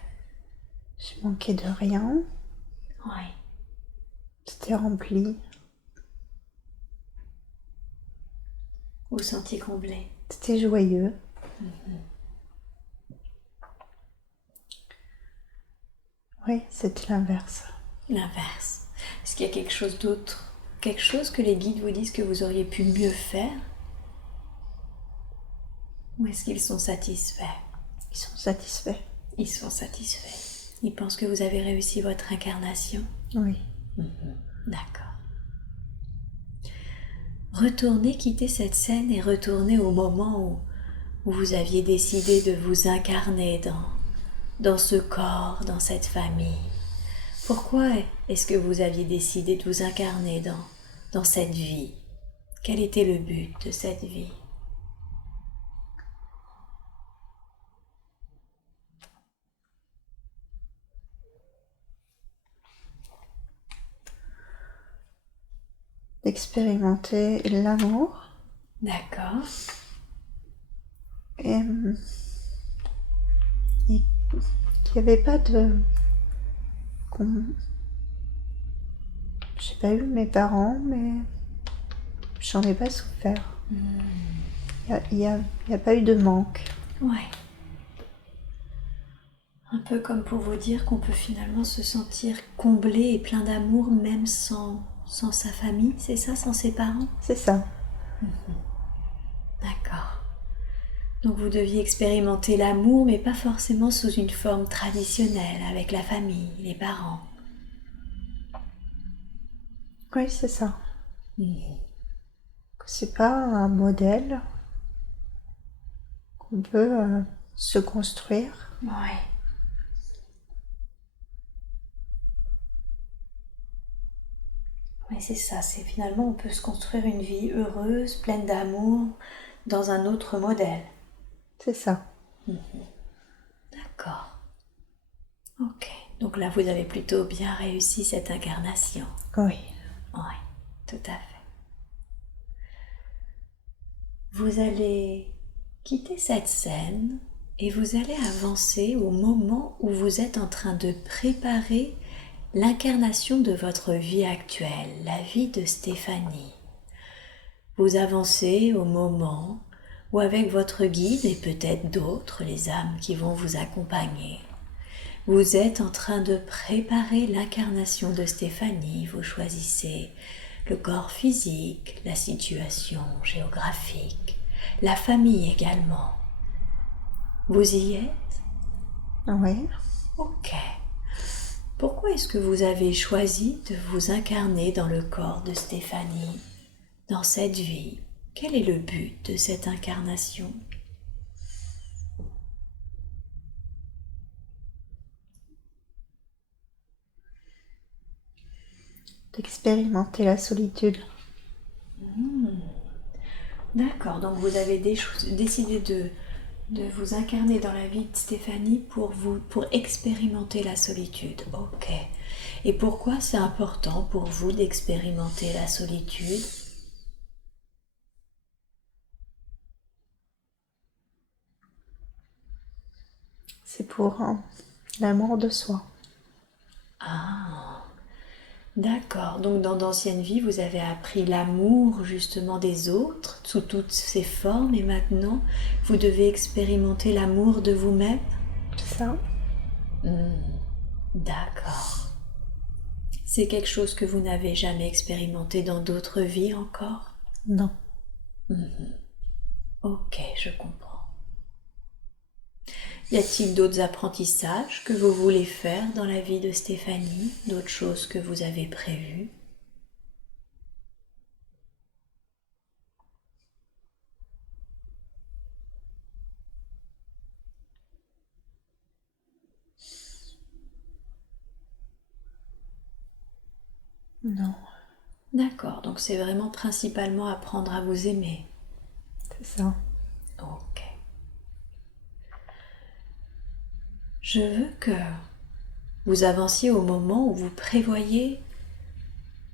Je manquais de rien. Oui. C'était rempli. Vous vous sentiez comblé. C'était joyeux. Oui, c'était l'inverse. L'inverse. Est-ce qu'il y a quelque chose d'autre? Quelque chose que les guides vous disent que vous auriez pu mieux faire? Ou est-ce qu'ils sont satisfaits? Ils sont satisfaits. Ils sont satisfaits. Ils pensent que vous avez réussi votre incarnation? Oui. D'accord. Retournez, quittez cette scène et retournez au moment où vous aviez décidé de vous incarner dans ce corps, dans cette famille. Pourquoi est-ce que vous aviez décidé de vous incarner dans cette vie? Quel était le but de cette vie? D'expérimenter l'amour. D'accord. Et qu'il n'y avait pas de... J'ai pas eu mes parents, mais j'en ai pas souffert. Il y a pas eu de manque. Ouais. Un peu comme pour vous dire qu'on peut finalement se sentir comblé et plein d'amour même sans sa famille, c'est ça, sans ses parents? C'est ça. D'accord. Donc vous deviez expérimenter l'amour, mais pas forcément sous une forme traditionnelle, avec la famille, les parents. Oui, c'est ça. C'est pas un modèle qu'on peut se construire. Ouais. Oui, c'est ça, c'est finalement on peut se construire une vie heureuse, pleine d'amour, dans un autre modèle. C'est ça. D'accord. Ok. Donc là, vous avez plutôt bien réussi cette incarnation. Oui. Oui, tout à fait. Vous allez quitter cette scène et vous allez avancer au moment où vous êtes en train de préparer l'incarnation de votre vie actuelle, la vie de Stéphanie. Vous avancez au moment où avec votre guide et peut-être d'autres, les âmes qui vont vous accompagner, vous êtes en train de préparer l'incarnation de Stéphanie. Vous choisissez le corps physique, la situation géographique, la famille également. Vous y êtes? Oui. Ok. Pourquoi est-ce que vous avez choisi de vous incarner dans le corps de Stéphanie, dans cette vie? Quel est le but de cette incarnation? D'expérimenter la solitude. D'accord, donc vous avez décidé de vous incarner dans la vie de Stéphanie pour expérimenter la solitude. Ok. Et pourquoi c'est important pour vous d'expérimenter la solitude? C'est pour l'amour de soi. Ah, d'accord. Donc dans d'anciennes vies, vous avez appris l'amour justement des autres sous toutes ses formes et maintenant, vous devez expérimenter l'amour de vous-même? C'est ça. D'accord. C'est quelque chose que vous n'avez jamais expérimenté dans d'autres vies encore? Non. Ok, je comprends. Y a-t-il d'autres apprentissages que vous voulez faire dans la vie de Stéphanie? D'autres choses que vous avez prévues? Non. D'accord, donc c'est vraiment principalement apprendre à vous aimer. C'est ça. Ok. Je veux que vous avanciez au moment où vous prévoyez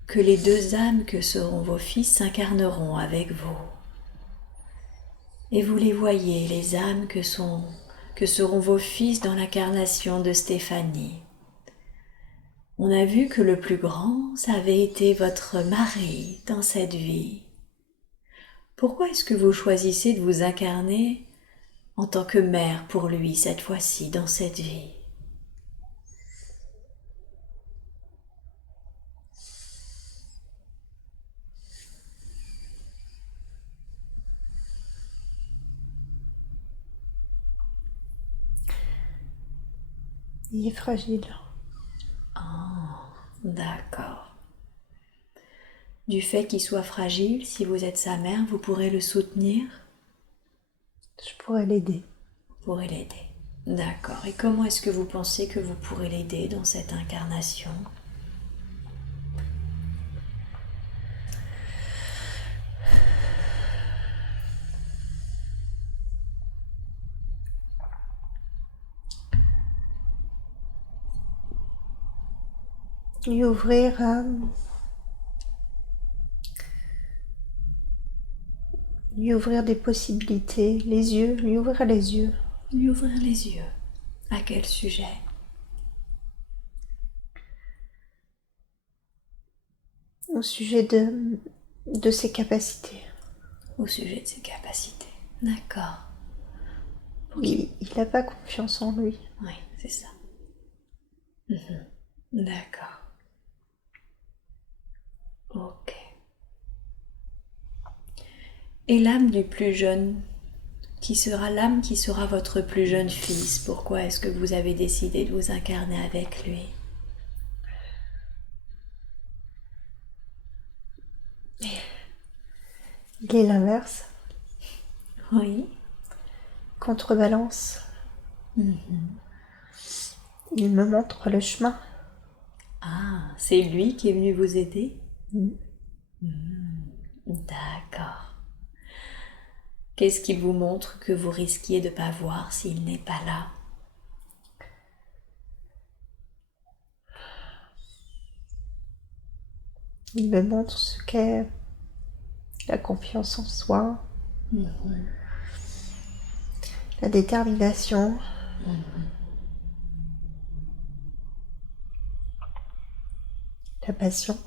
que les deux âmes que seront vos fils s'incarneront avec vous. Et vous les voyez, les âmes que seront vos fils dans l'incarnation de Stéphanie. On a vu que le plus grand, ça avait été votre mari dans cette vie. Pourquoi est-ce que vous choisissez de vous incarner en tant que mère pour lui cette fois-ci dans cette vie? Il est fragile. D'accord. Du fait qu'il soit fragile, si vous êtes sa mère, vous pourrez le soutenir? Je pourrais l'aider. Vous pourrez l'aider. D'accord. Et comment est-ce que vous pensez que vous pourrez l'aider dans cette incarnation? Lui ouvrir des possibilités, les yeux, lui ouvrir les yeux. Lui ouvrir les yeux. À quel sujet? Au sujet de ses capacités. Au sujet de ses capacités. D'accord. Il n'a pas confiance en lui. Oui, c'est ça. D'accord. Ok. Et l'âme du plus jeune, qui sera l'âme qui sera votre plus jeune fils? Pourquoi est-ce que vous avez décidé de vous incarner avec lui? Il est l'inverse. Oui. Contrebalance. Il me montre le chemin. Ah, c'est lui qui est venu vous aider? Mm. D'accord. Qu'est-ce qu'il vous montre que vous risquiez de ne pas voir s'il n'est pas là? Il me montre ce qu'est la confiance en soi, la détermination, la passion.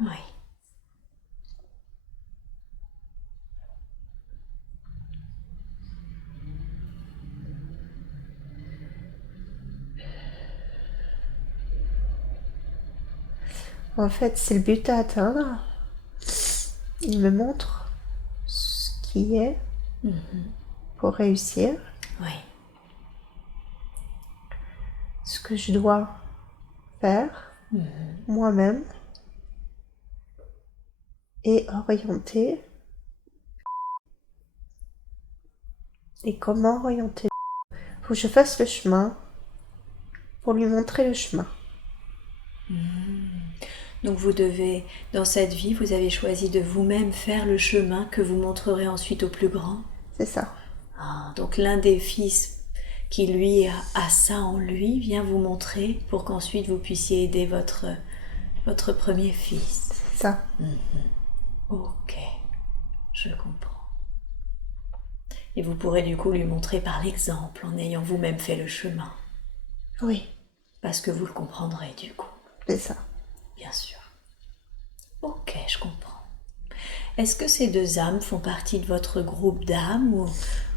Oui. En fait, c'est le but à atteindre. Il me montre ce qui est pour réussir, Oui. ce que je dois faire moi-même et orienter. Et comment orienter? Faut que je fasse le chemin pour lui montrer le chemin. Donc vous devez, dans cette vie, vous avez choisi de vous-même faire le chemin que vous montrerez ensuite au plus grand. C'est ça. Ah, donc l'un des fils qui lui a ça en lui vient vous montrer pour qu'ensuite vous puissiez aider votre premier fils. C'est ça. Ok, je comprends. Et vous pourrez du coup lui montrer par l'exemple en ayant vous-même fait le chemin. Oui, Parce que vous le comprendrez du coup. c'est ça. Bien sûr. Ok, je comprends. Est-ce que ces deux âmes font partie de votre groupe d'âmes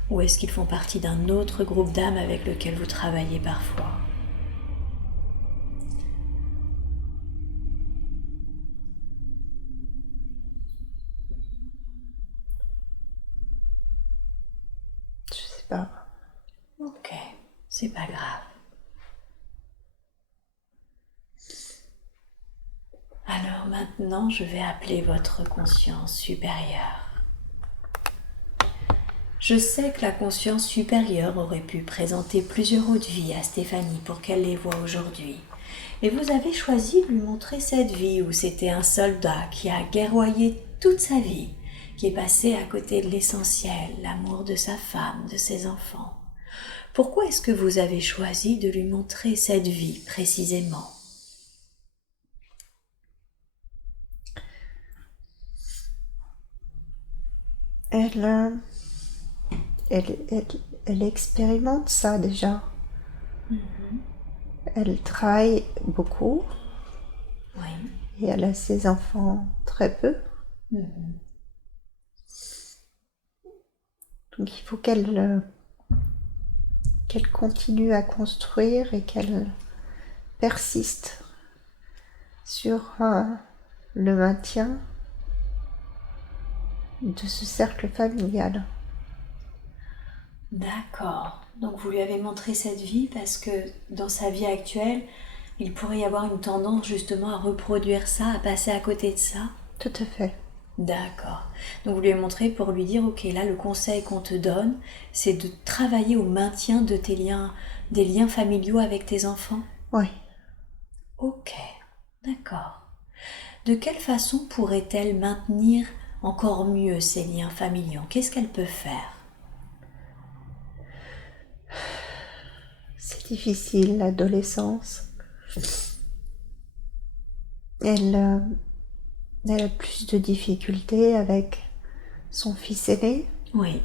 ou est-ce qu'ils font partie d'un autre groupe d'âmes avec lequel vous travaillez parfois? Je sais pas. Ok, c'est pas grave. Alors maintenant, je vais appeler votre conscience supérieure. Je sais que la conscience supérieure aurait pu présenter plusieurs autres vies à Stéphanie pour qu'elle les voie aujourd'hui. Et vous avez choisi de lui montrer cette vie où c'était un soldat qui a guerroyé toute sa vie, qui est passé à côté de l'essentiel, l'amour de sa femme, de ses enfants. Pourquoi est-ce que vous avez choisi de lui montrer cette vie précisément? Elle expérimente ça déjà. Elle travaille beaucoup. Oui. Et elle a ses enfants très peu. Donc il faut qu'elle continue à construire et qu'elle persiste sur le maintien de ce cercle familial. D'accord. Donc vous lui avez montré cette vie parce que dans sa vie actuelle, il pourrait y avoir une tendance justement à reproduire ça, à passer à côté de ça. Tout à fait. D'accord. Donc vous lui avez montré pour lui dire, ok, là le conseil qu'on te donne, c'est de travailler au maintien de tes liens, des liens familiaux avec tes enfants. Oui. Ok, d'accord. De quelle façon pourrait-elle maintenir encore mieux ces liens familiaux? Qu'est-ce qu'elle peut faire? C'est difficile, l'adolescence. Elle a plus de difficultés avec son fils aîné. Oui.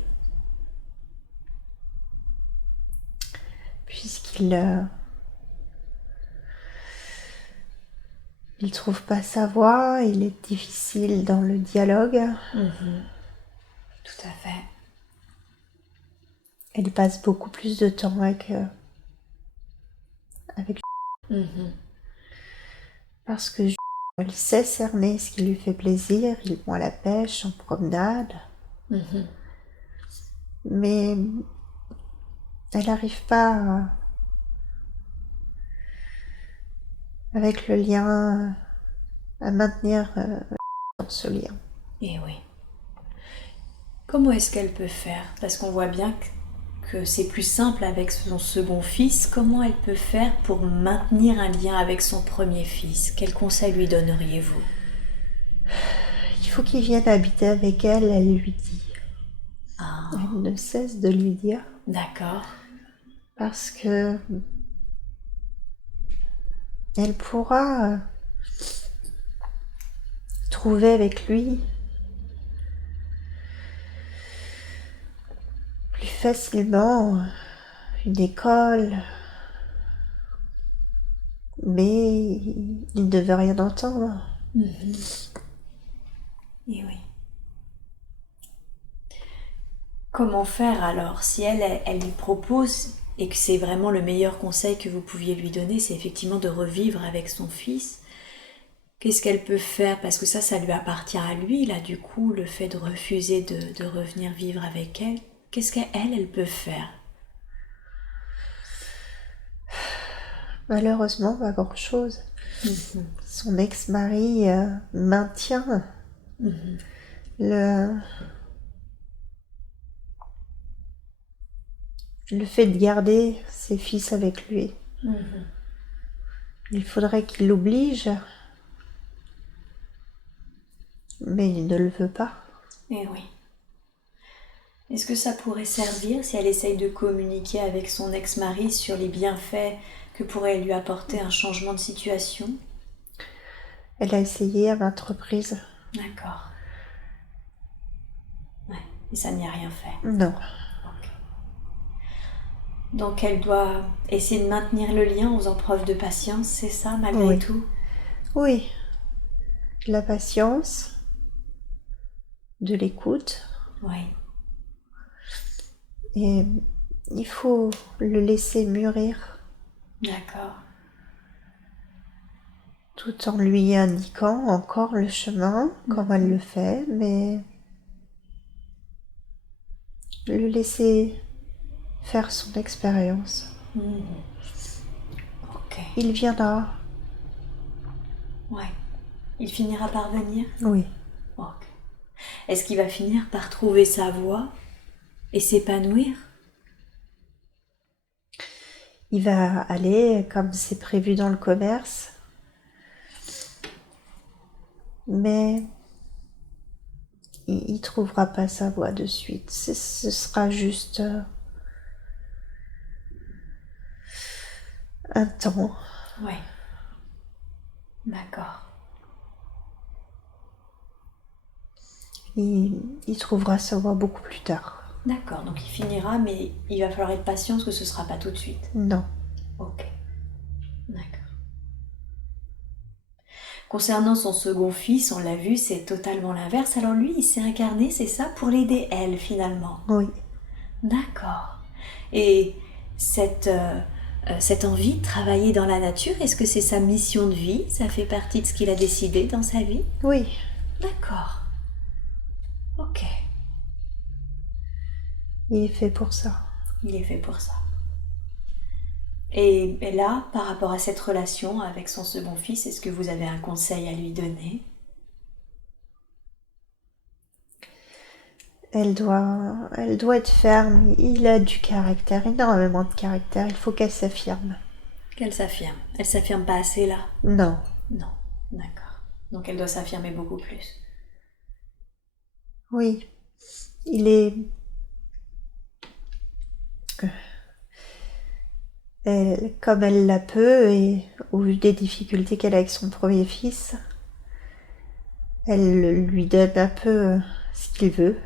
Puisqu'il il trouve pas sa voix, il est difficile dans le dialogue. Tout à fait. Elle passe beaucoup plus de temps avec parce que elle sait cerner ce qui lui fait plaisir. Ils vont à la pêche, en promenade. Mais elle n'arrive pas avec le lien à maintenir dans ce lien. Et oui. Comment est-ce qu'elle peut faire? Parce qu'on voit bien que c'est plus simple avec son second fils. Comment elle peut faire pour maintenir un lien avec son premier fils? Quel conseil lui donneriez-vous? Il faut qu'il vienne habiter avec elle, elle lui dit. Elle ne cesse de lui dire. D'accord. Parce que elle pourra trouver avec lui plus facilement une école, mais il ne veut rien entendre. Et oui. Comment faire alors? Si elle lui propose, et que c'est vraiment le meilleur conseil que vous pouviez lui donner, c'est effectivement de revivre avec son fils, qu'est-ce qu'elle peut faire? Parce que ça lui appartient à lui, là, du coup, le fait de refuser de revenir vivre avec elle. Qu'est-ce qu'elle peut faire? Malheureusement, pas grand-chose. Son ex-mari maintient le fait de garder ses fils avec lui. Il faudrait qu'il l'oblige, mais il ne le veut pas. Eh oui. Est-ce que ça pourrait servir si elle essaye de communiquer avec son ex-mari sur les bienfaits que pourrait lui apporter un changement de situation? Elle a essayé à maintes reprises. D'accord. Ouais. Et ça n'y a rien fait? Non. Okay. Donc elle doit essayer de maintenir le lien en faisant preuve de patience, c'est ça, malgré tout? Oui. De la patience, de l'écoute. Oui. Et il faut le laisser mûrir. D'accord. Tout en lui indiquant encore le chemin, comme elle le fait, mais le laisser faire son expérience. Ok. Il viendra. Ouais. Il finira par venir? Oui. Ok. Est-ce qu'il va finir par trouver sa voie et s'épanouir? Il va aller comme c'est prévu dans le commerce, mais il trouvera pas sa voie de suite. Ce sera juste un temps. Ouais. D'accord. Il trouvera sa voie beaucoup plus tard. D'accord, donc il finira, mais il va falloir être patient parce que ce sera pas tout de suite. Non. Ok. D'accord. Concernant son second fils, on l'a vu, c'est totalement l'inverse. Alors lui, il s'est incarné, c'est ça, pour l'aider elle, finalement. Oui. D'accord. Et cette envie de travailler dans la nature, est-ce que c'est sa mission de vie? Ça fait partie de ce qu'il a décidé dans sa vie? Oui. D'accord. Ok. Il est fait pour ça. Il est fait pour ça. Et là, par rapport à cette relation avec son second fils, est-ce que vous avez un conseil à lui donner? elle doit être ferme. Il a du caractère, énormément de caractère. Il faut qu'elle s'affirme. Qu'elle s'affirme. Elle s'affirme pas assez là? Non. Non, d'accord. Donc elle doit s'affirmer beaucoup plus. Oui. Il est... comme elle la peut, et au vu des difficultés qu'elle a avec son premier fils, elle lui donne un peu ce qu'il veut.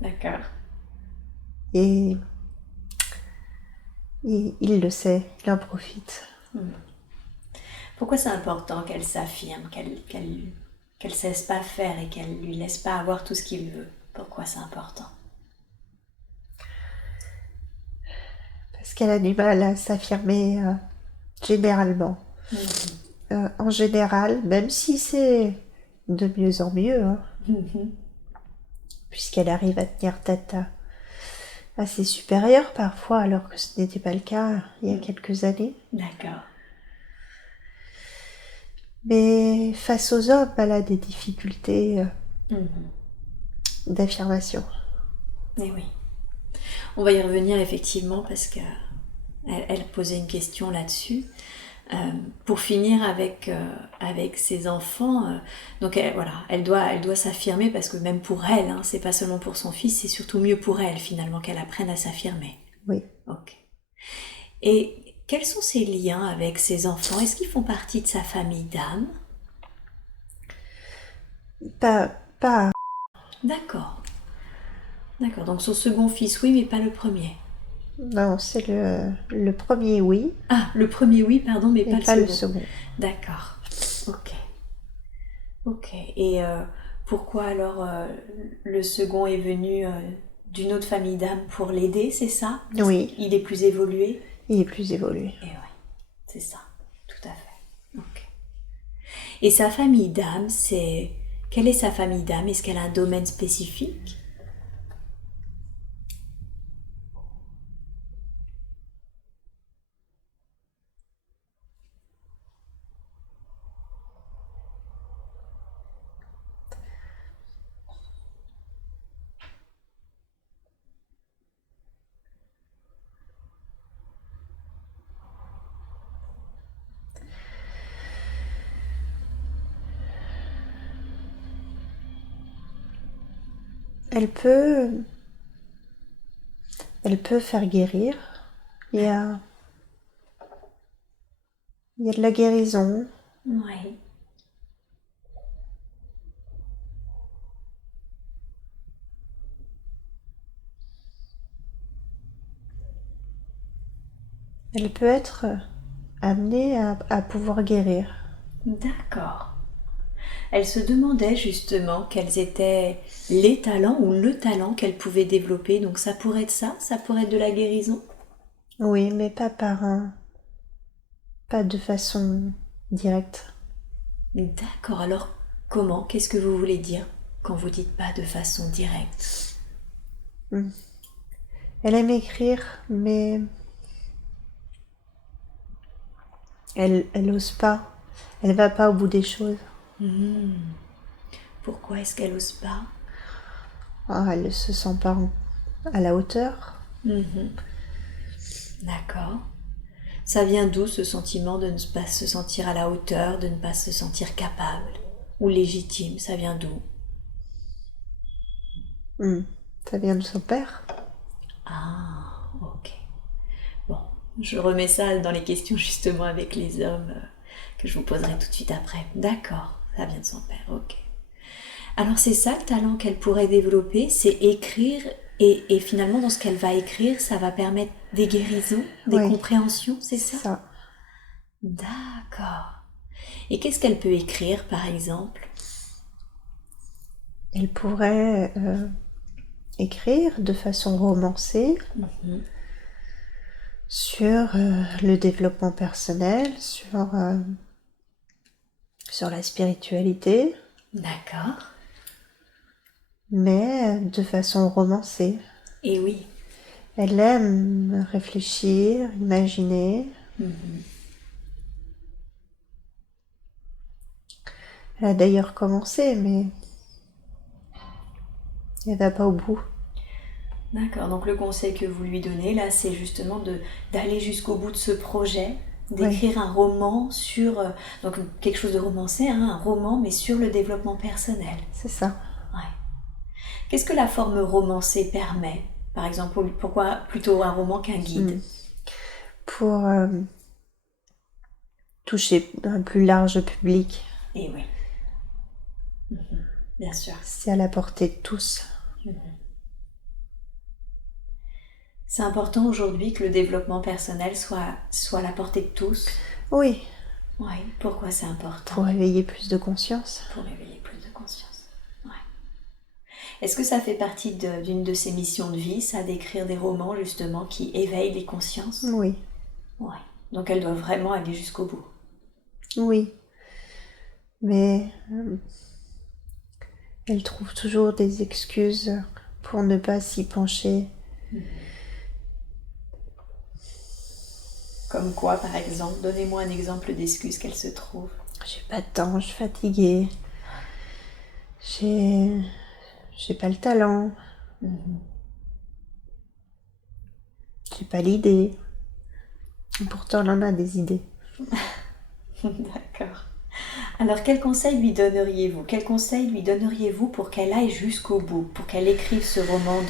D'accord. Et il le sait, il en profite. Pourquoi c'est important qu'elle s'affirme, qu'elle cesse pas faire et qu'elle lui laisse pas avoir tout ce qu'il veut? Pourquoi c'est important? Parce qu'elle a du mal à s'affirmer généralement. En général, même si c'est de mieux en mieux, hein, puisqu'elle arrive à tenir tête à ses supérieurs parfois, alors que ce n'était pas le cas il y a quelques années. D'accord. Mais face aux hommes, elle a des difficultés d'affirmation. Eh oui. On va y revenir effectivement parce que elle posait une question là-dessus. Pour finir avec ses enfants, donc elle doit s'affirmer parce que même pour elle, hein, c'est pas seulement pour son fils, c'est surtout mieux pour elle finalement qu'elle apprenne à s'affirmer. Oui. Ok. Et quels sont ses liens avec ses enfants? Est-ce qu'ils font partie de sa famille d'âme? Pas. D'accord. D'accord. Donc son second fils, oui, mais pas le premier. Non, c'est le premier, oui. Ah, le premier, oui, pardon, mais pas pas le le second. second. D'accord. Ok. Ok. Et pourquoi alors le second est venu d'une autre famille d'âme pour l'aider, c'est ça? Oui. Il est plus évolué? Il est plus évolué. Et oui, c'est ça. Tout à fait. Ok. Et sa famille d'âme, c'est... Quelle est sa famille d'âme? Est-ce qu'elle a un domaine spécifique? Elle peut faire guérir. Il y a de la guérison. Oui. Elle peut être amenée à pouvoir guérir. D'accord. Elle se demandait justement quels étaient les talents ou le talent qu'elle pouvait développer. Donc ça pourrait être ça pourrait être de la guérison. Oui, mais pas de façon directe. D'accord, alors comment? Qu'est-ce que vous voulez dire quand vous dites pas de façon directe? Elle aime écrire, mais elle ose pas. Elle va pas au bout des choses. Pourquoi est-ce qu'elle ose pas? Elle ne se sent pas à la hauteur. D'accord. Ça vient d'où ce sentiment de ne pas se sentir à la hauteur, de ne pas se sentir capable ou légitime? Ça vient d'où? Ça vient de son père. Ah, ok. Bon, je remets ça dans les questions justement avec les hommes que je vous poserai tout de suite après. D'accord, ça vient de son père, ok. Alors c'est ça le talent qu'elle pourrait développer, c'est écrire et finalement dans ce qu'elle va écrire, ça va permettre des guérisons, des compréhensions, c'est ça? Ça. D'accord. Et qu'est-ce qu'elle peut écrire par exemple? Elle pourrait écrire de façon romancée sur le développement personnel, sur la spiritualité. D'accord. Mais de façon romancée. Et oui. Elle aime réfléchir, imaginer. Elle a d'ailleurs commencé, mais Elle va pas au bout. D'accord, donc le conseil que vous lui donnez là, c'est justement d'aller jusqu'au bout de ce projet, d'écrire un roman sur, donc quelque chose de romancé, hein, un roman, mais sur le développement personnel. C'est ça. Ouais. Qu'est-ce que la forme romancée permet? Par exemple, pourquoi plutôt un roman qu'un guide? Pour toucher un plus large public. Eh oui. Bien sûr. C'est à la portée de tous. C'est important aujourd'hui que le développement personnel soit à la portée de tous. Oui. Oui, pourquoi c'est important? Pour éveiller plus de conscience. Pour éveiller plus de conscience. Ouais. Est-ce que ça fait partie d'une de ses missions de vie, ça, d'écrire des romans justement qui éveillent les consciences? Oui. Ouais. Donc elle doit vraiment aller jusqu'au bout. Oui. Mais elle trouve toujours des excuses pour ne pas s'y pencher. Comme quoi, par exemple? Donnez-moi un exemple d'excuse qu'elle se trouve. J'ai pas de temps, je suis fatiguée. J'ai pas le talent. J'ai pas l'idée. Pourtant, elle en a des idées. D'accord. Alors, quel conseil lui donneriez-vous? Quel conseil lui donneriez-vous pour qu'elle aille jusqu'au bout, pour qu'elle écrive ce roman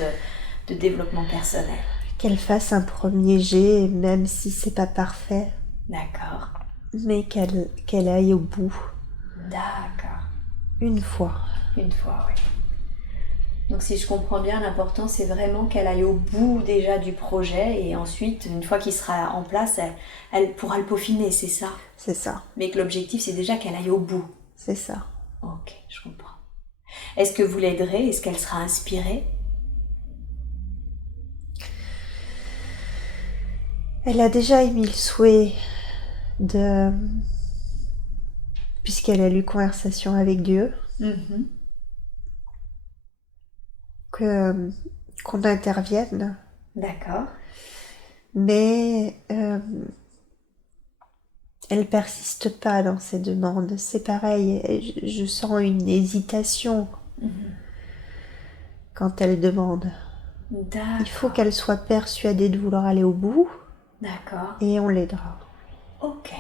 de développement personnel? Qu'elle fasse un premier jet, même si c'est pas parfait. D'accord. Mais qu'elle aille au bout. D'accord. Une fois. Une fois, oui. Donc si je comprends bien, l'important c'est vraiment qu'elle aille au bout déjà du projet et ensuite, une fois qu'il sera en place, elle pourra le peaufiner, c'est ça? C'est ça. Mais que l'objectif c'est déjà qu'elle aille au bout. C'est ça. Ok, je comprends. Est-ce que vous l'aiderez? Est-ce qu'elle sera inspirée? Elle a déjà émis le souhait puisqu'elle a eu conversation avec Dieu, qu'on intervienne. D'accord. Mais elle persiste pas dans ses demandes. C'est pareil, je sens une hésitation quand elle demande. D'accord. Il faut qu'elle soit persuadée de vouloir aller au bout. D'accord. Et on l'aidera. Ok.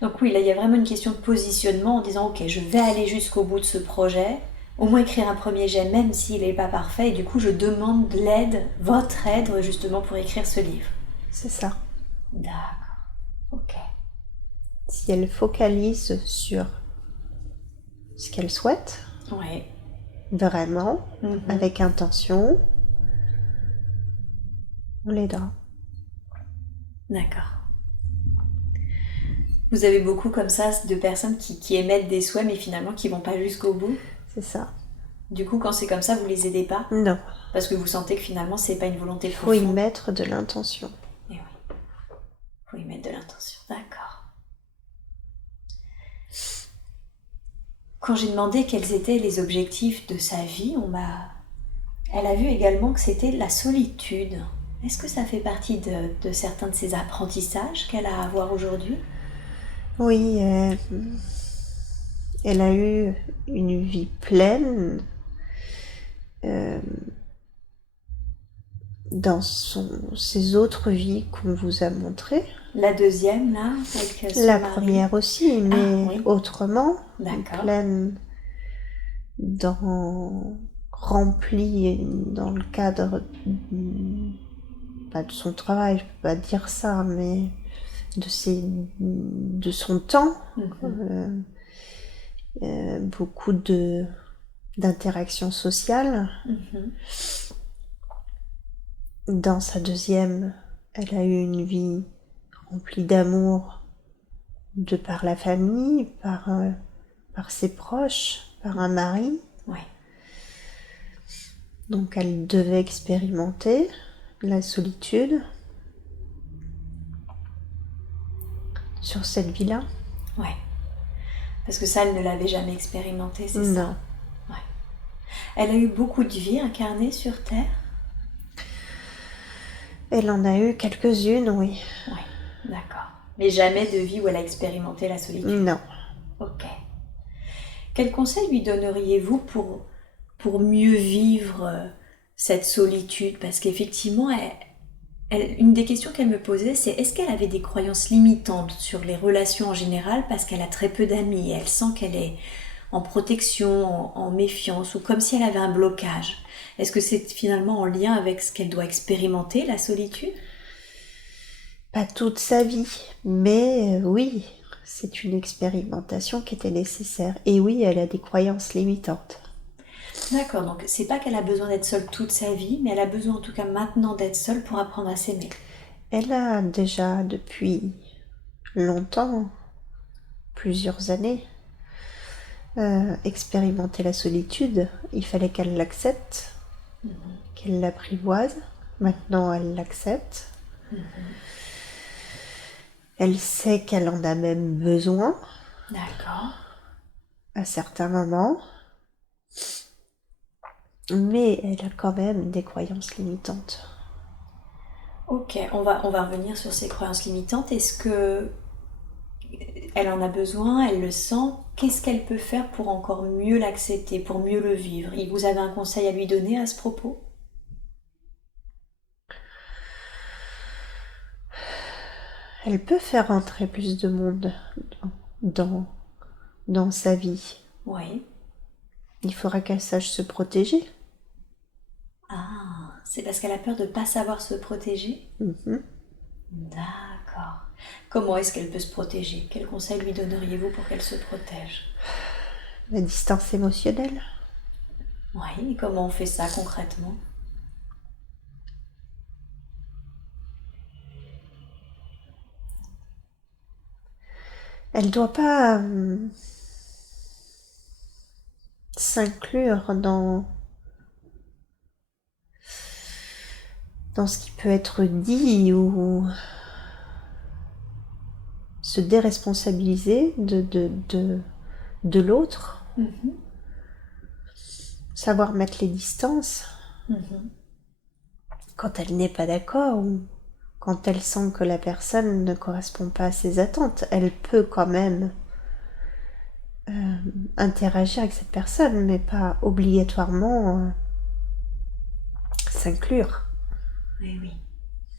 Donc oui, là il y a vraiment une question de positionnement en disant ok, je vais aller jusqu'au bout de ce projet, au moins écrire un premier jet même s'il n'est pas parfait, et du coup je demande de l'aide, votre aide justement pour écrire ce livre. C'est ça. D'accord. Ok. Si elle focalise sur ce qu'elle souhaite, Oui. vraiment, avec intention, on l'aidera. D'accord. Vous avez beaucoup comme ça de personnes qui émettent des souhaits mais finalement qui vont pas jusqu'au bout? C'est ça. Du coup, quand c'est comme ça, vous les aidez pas? Non. Parce que vous sentez que finalement c'est pas une volonté Il faut profonde. y mettre de l'intention. Et oui. Il faut y mettre de l'intention. D'accord. Quand j'ai demandé quels étaient les objectifs de sa vie, elle a vu également que c'était la solitude. Est-ce que ça fait partie de certains de ses apprentissages qu'elle a à avoir aujourd'hui? Oui, elle a eu une vie pleine dans ses autres vies qu'on vous a montrées. La deuxième, là, avec son La mari. première aussi, mais oui. Autrement. D'accord. Pleine remplie dans le cadre pas de son travail, je peux pas dire ça, mais de son temps. Beaucoup d'interactions sociales. Dans sa deuxième, elle a eu une vie remplie d'amour de par la famille, par ses proches, par un mari. Oui. Donc elle devait expérimenter la solitude sur cette vie-là. Oui. Parce que ça, elle ne l'avait jamais expérimenté, c'est ça? Non. Ouais. Elle a eu beaucoup de vies incarnées sur Terre? Elle en a eu quelques-unes, oui. Oui, d'accord. Mais jamais de vie où elle a expérimenté la solitude? Non. Ok. Quel conseil lui donneriez-vous pour pour mieux vivre cette solitude? Parce qu'effectivement, une des questions qu'elle me posait, c'est est-ce qu'elle avait des croyances limitantes sur les relations en général parce qu'elle a très peu d'amis et elle sent qu'elle est en protection, en méfiance, ou comme si elle avait un blocage. Est-ce que c'est finalement en lien avec ce qu'elle doit expérimenter, la solitude? Pas toute sa vie, mais oui, c'est une expérimentation qui était nécessaire. Et oui, elle a des croyances limitantes. D'accord, donc c'est pas qu'elle a besoin d'être seule toute sa vie, mais elle a besoin en tout cas maintenant d'être seule pour apprendre à s'aimer. Elle a déjà depuis longtemps, plusieurs années, expérimenté la solitude. Il fallait qu'elle l'accepte, qu'elle l'apprivoise. Maintenant, elle l'accepte. Elle sait qu'elle en a même besoin. D'accord. À certains moments. Mais elle a quand même des croyances limitantes. Ok, on va revenir sur ces croyances limitantes. Est-ce que elle en a besoin, elle le sent? Qu'est-ce qu'elle peut faire pour encore mieux l'accepter, pour mieux le vivre? Et vous avez un conseil à lui donner à ce propos? Elle peut faire entrer plus de monde dans, dans sa vie. Oui. Il faudra qu'elle sache se protéger. Ah, c'est parce qu'elle a peur de ne pas savoir se protéger? Mhm. D'accord. Comment est-ce qu'elle peut se protéger? Quel conseil lui donneriez-vous pour qu'elle se protège? La distance émotionnelle. Oui, et comment on fait ça concrètement? Elle doit pas s'inclure dans ce qui peut être dit ou se déresponsabiliser de l'autre. Savoir mettre les distances quand elle n'est pas d'accord ou quand elle sent que la personne ne correspond pas à ses attentes. Elle peut quand même interagir avec cette personne, mais pas obligatoirement s'inclure. Oui, oui,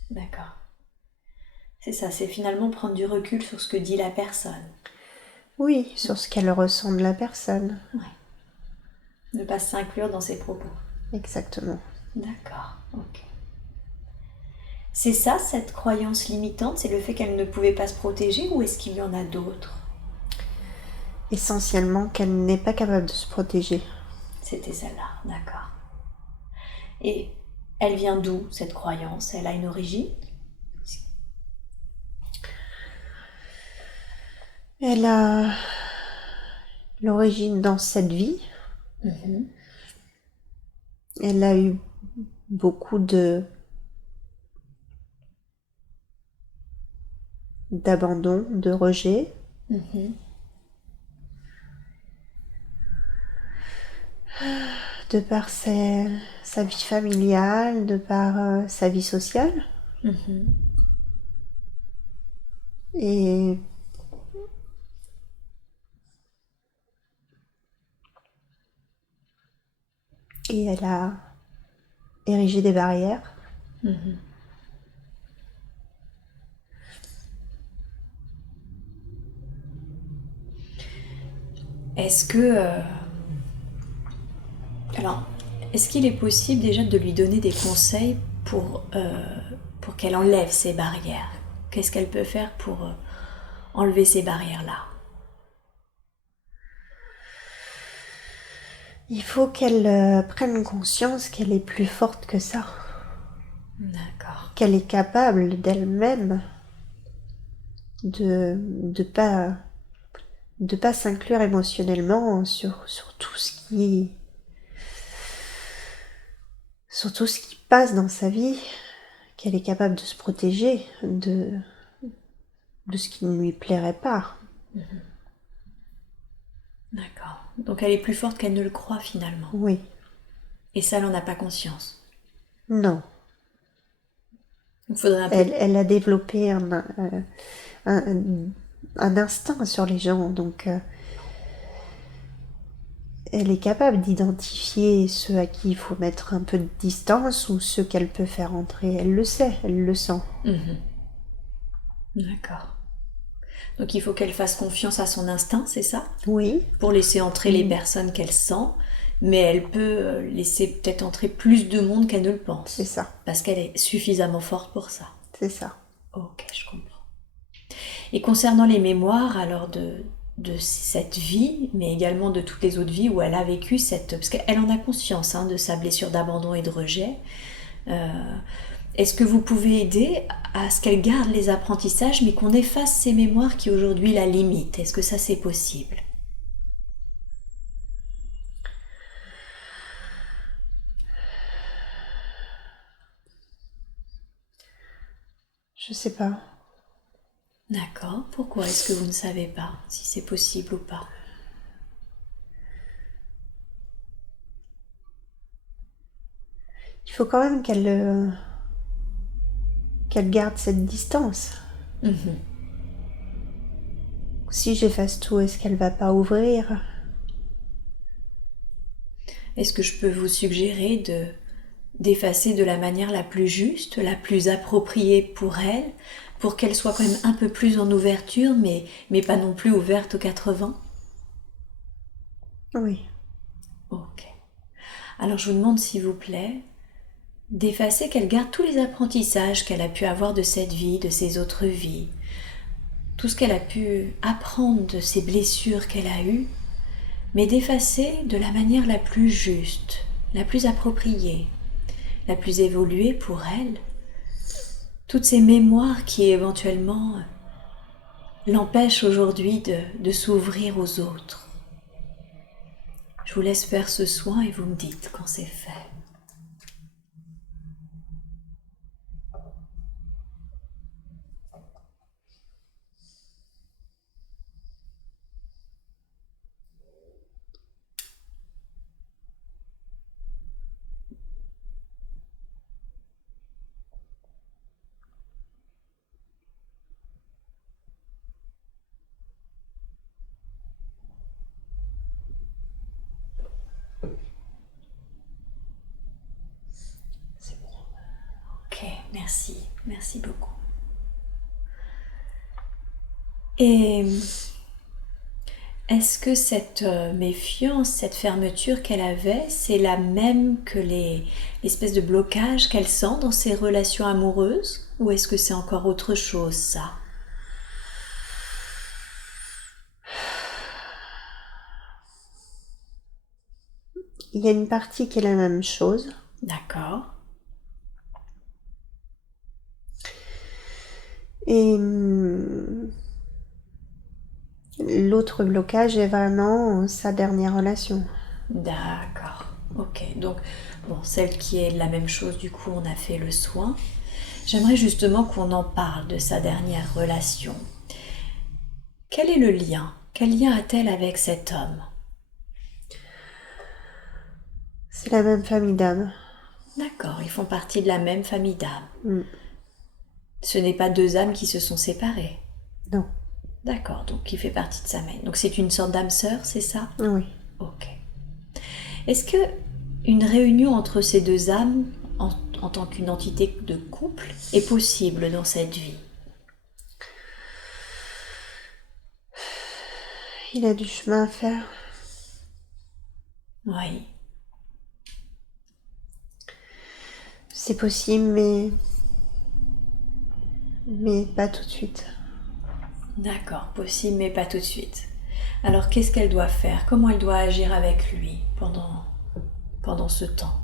d'accord. C'est ça, c'est finalement prendre du recul sur ce que dit la personne. Oui, sur ce qu'elle ressent de la personne. Ouais. Ne pas s'inclure dans ses propos. Exactement. D'accord, ok. C'est ça, cette croyance limitante, c'est le fait qu'elle ne pouvait pas se protéger ou est-ce qu'il y en a d'autres? Essentiellement qu'elle n'est pas capable de se protéger. C'était celle-là, d'accord. Et elle vient d'où, cette croyance? Elle a une origine? Elle a l'origine dans cette vie. Elle a eu beaucoup d'abandon, de rejet. De par sa vie familiale, de par sa vie sociale. Et elle a érigé des barrières. Est-ce que... Alors, est-ce qu'il est possible déjà de lui donner des conseils pour qu'elle enlève ces barrières? Qu'est-ce qu'elle peut faire pour enlever ces barrières-là? Il faut qu'elle prenne conscience qu'elle est plus forte que ça. D'accord. Qu'elle est capable d'elle-même de pas s'inclure émotionnellement sur tout ce qui passe dans sa vie, qu'elle est capable de se protéger de ce qui ne lui plairait pas. D'accord. Donc elle est plus forte qu'elle ne le croit finalement. Oui. Et ça, elle n'en a pas conscience. Non. Il faudrait un peu... Elle a développé un instinct sur les gens, donc elle est capable d'identifier ceux à qui il faut mettre un peu de distance ou ceux qu'elle peut faire entrer. Elle le sait, elle le sent. D'accord. Donc il faut qu'elle fasse confiance à son instinct, c'est ça? Oui. Pour laisser entrer les personnes qu'elle sent, mais elle peut laisser peut-être entrer plus de monde qu'elle ne le pense. C'est ça. Parce qu'elle est suffisamment forte pour ça. C'est ça. Ok, je comprends. Et concernant les mémoires, alors de cette vie, mais également de toutes les autres vies où elle a vécu cette... Parce qu'elle en a conscience de sa blessure d'abandon et de rejet. Est-ce que vous pouvez aider à ce qu'elle garde les apprentissages, mais qu'on efface ces mémoires qui aujourd'hui la limitent? Est-ce que ça c'est possible? Je sais pas. D'accord. Pourquoi est-ce que vous ne savez pas si c'est possible ou pas? Il faut quand même qu'elle garde cette distance. Si j'efface tout, est-ce qu'elle va pas ouvrir? Est-ce que je peux vous suggérer d'effacer de la manière la plus juste, la plus appropriée pour elle, pour qu'elle soit quand même un peu plus en ouverture, mais pas non plus ouverte aux 80? Oui. Ok. Alors je vous demande s'il vous plaît d'effacer, qu'elle garde tous les apprentissages qu'elle a pu avoir de cette vie, de ses autres vies, tout ce qu'elle a pu apprendre de ces blessures qu'elle a eues, mais d'effacer de la manière la plus juste, la plus appropriée, la plus évoluée pour elle, toutes ces mémoires qui éventuellement l'empêchent aujourd'hui de s'ouvrir aux autres. Je vous laisse faire ce soin et vous me dites quand c'est fait. C'est bon. Ok, merci beaucoup. Et est-ce que cette méfiance, cette fermeture qu'elle avait, c'est la même que l'espèce de blocage qu'elle sent dans ses relations amoureuses? Ou est-ce que c'est encore autre chose, ça? Il y a une partie qui est la même chose. D'accord. Et l'autre blocage est vraiment sa dernière relation. D'accord. Ok. Donc, bon, celle qui est la même chose, du coup, on a fait le soin. J'aimerais justement qu'on en parle de sa dernière relation. Quel est le lien? Quel lien a-t-elle avec cet homme? C'est la même famille d'âmes. D'accord, ils font partie de la même famille d'âmes. Ce n'est pas deux âmes qui se sont séparées. Non. D'accord, donc il fait partie de sa main. Donc c'est une sorte d'âme sœur, c'est ça? Oui. Ok. Est-ce que une réunion entre ces deux âmes, en tant qu'une entité de couple, est possible dans cette vie? Il a du chemin à faire. Oui. C'est possible, mais pas tout de suite. D'accord, possible, mais pas tout de suite. Alors qu'est-ce qu'elle doit faire? Comment elle doit agir avec lui pendant ce temps?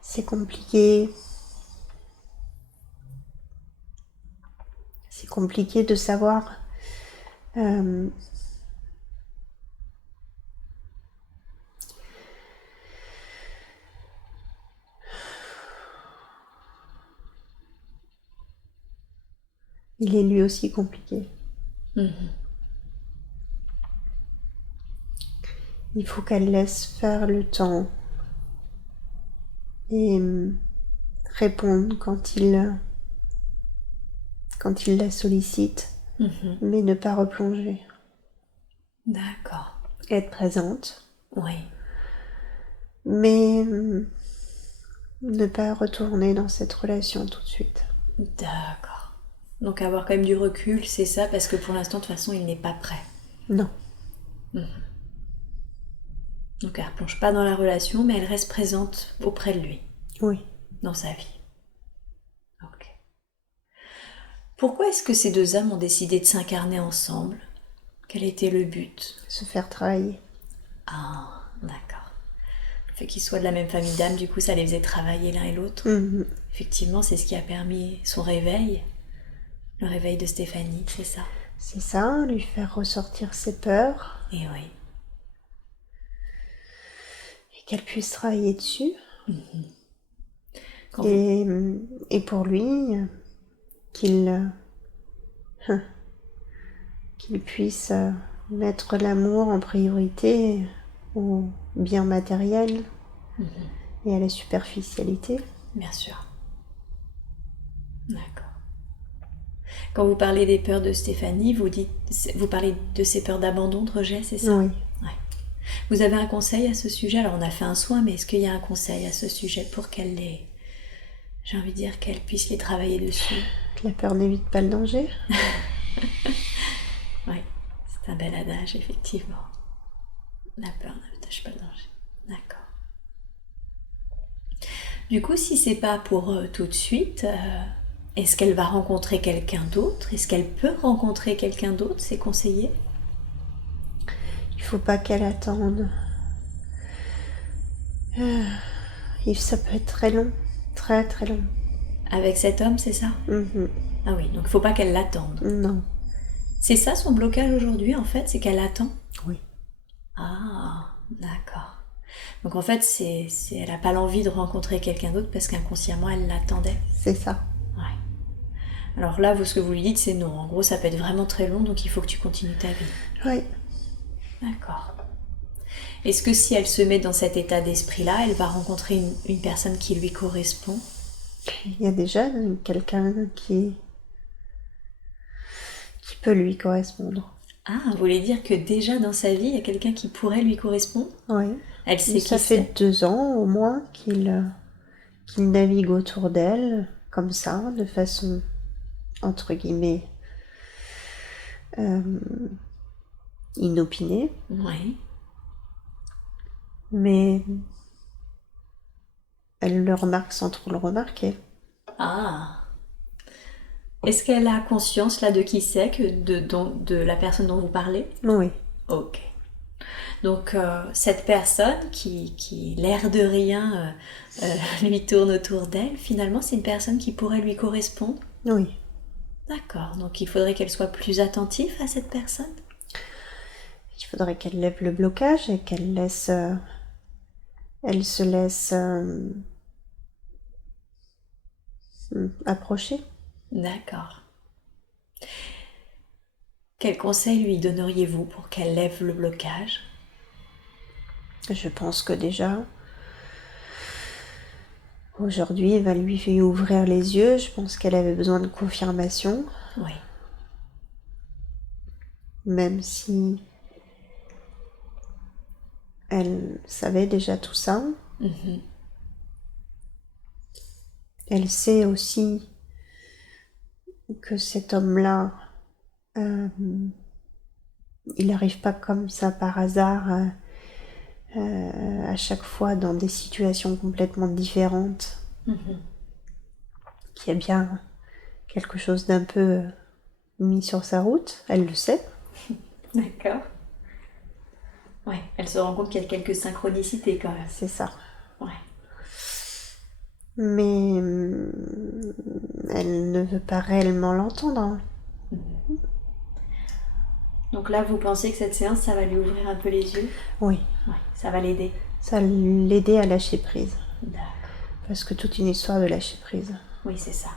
C'est compliqué. C'est compliqué de savoir il est lui aussi compliqué. Il faut qu'elle laisse faire le temps et répondre quand il la sollicite, mais ne pas replonger. D'accord. Être présente. Oui. Mais ne pas retourner dans cette relation tout de suite. D'accord. Donc avoir quand même du recul, c'est ça, parce que pour l'instant, de toute façon, il n'est pas prêt. Non. Donc elle ne replonge pas dans la relation, mais elle reste présente auprès de lui. Oui. Dans sa vie. Ok. Pourquoi est-ce que ces deux âmes ont décidé de s'incarner ensemble? Quel était le but? Se faire travailler. Ah, d'accord. Le fait qu'ils soient de la même famille d'âmes, du coup, ça les faisait travailler l'un et l'autre. Effectivement, c'est ce qui a permis son réveil. Le réveil de Stéphanie, c'est ça. C'est ça, lui faire ressortir ses peurs. Et oui. Et qu'elle puisse travailler dessus. Quand Et pour lui, qu'il puisse mettre l'amour en priorité au bien matériel et à la superficialité. Bien sûr. D'accord. Quand vous parlez des peurs de Stéphanie, vous parlez de ses peurs d'abandon, de rejet, c'est ça? Oui. Ouais. Vous avez un conseil à ce sujet? Alors on a fait un soin, mais est-ce qu'il y a un conseil à ce sujet pour qu'elle les... J'ai envie de dire qu'elle puisse les travailler dessus? La peur n'évite pas le danger. Oui, c'est un bel adage, effectivement. La peur n'attache pas le danger. D'accord. Du coup, si c'est pas pour tout de suite, est-ce qu'elle va rencontrer quelqu'un d'autre? Est-ce qu'elle peut rencontrer quelqu'un d'autre? C'est conseillé? Il faut pas qu'elle attende. Ça peut être très long. Très très long. Avec cet homme, c'est ça? Ah oui, donc il faut pas qu'elle l'attende. Non. C'est ça son blocage aujourd'hui, en fait, c'est qu'elle attend? Oui. Ah, d'accord. Donc en fait, elle n'a pas l'envie de rencontrer quelqu'un d'autre parce qu'inconsciemment, elle l'attendait. C'est ça. Ouais. Alors là, ce que vous lui dites, c'est non. En gros, ça peut être vraiment très long, donc il faut que tu continues ta vie. Oui. D'accord. Est-ce que si elle se met dans cet état d'esprit-là, elle va rencontrer une personne qui lui correspond? Il y a déjà quelqu'un qui peut lui correspondre. Ah, vous voulez dire que déjà dans sa vie, il y a quelqu'un qui pourrait lui correspondre? Oui. Elle sait Ça qui fait c'est. 2 ans au moins qu'il navigue autour d'elle, comme ça, de façon, entre guillemets, inopinée. Oui. Mais elle le remarque sans trop le remarquer. Ah. Est-ce qu'elle a conscience là de qui c'est, de la personne dont vous parlez? Oui. Ok. Donc cette personne qui l'air de rien lui tourne autour d'elle, finalement c'est une personne qui pourrait lui correspondre? Oui. D'accord, donc il faudrait qu'elle soit plus attentive à cette personne? Il faudrait qu'elle lève le blocage et qu'elle laisse... elle se laisse approcher. D'accord. Quel conseil lui donneriez-vous pour qu'elle lève le blocage? Je pense que déjà, aujourd'hui, il va lui ouvrir les yeux. Je pense qu'elle avait besoin de confirmation. Oui. Même si elle savait déjà tout ça. Elle sait aussi que cet homme-là, il n'arrive pas comme ça par hasard à chaque fois dans des situations complètement différentes. Qu'il y a bien quelque chose d'un peu mis sur sa route, elle le sait. D'accord. Ouais, elle se rend compte qu'il y a quelques synchronicités quand même. C'est ça. Ouais. Mais elle ne veut pas réellement l'entendre. Donc là, vous pensez que cette séance, ça va lui ouvrir un peu les yeux? Oui. Ouais, ça va l'aider. Ça va l'aider à lâcher prise. D'accord. Parce que toute une histoire de lâcher prise. Oui, c'est ça.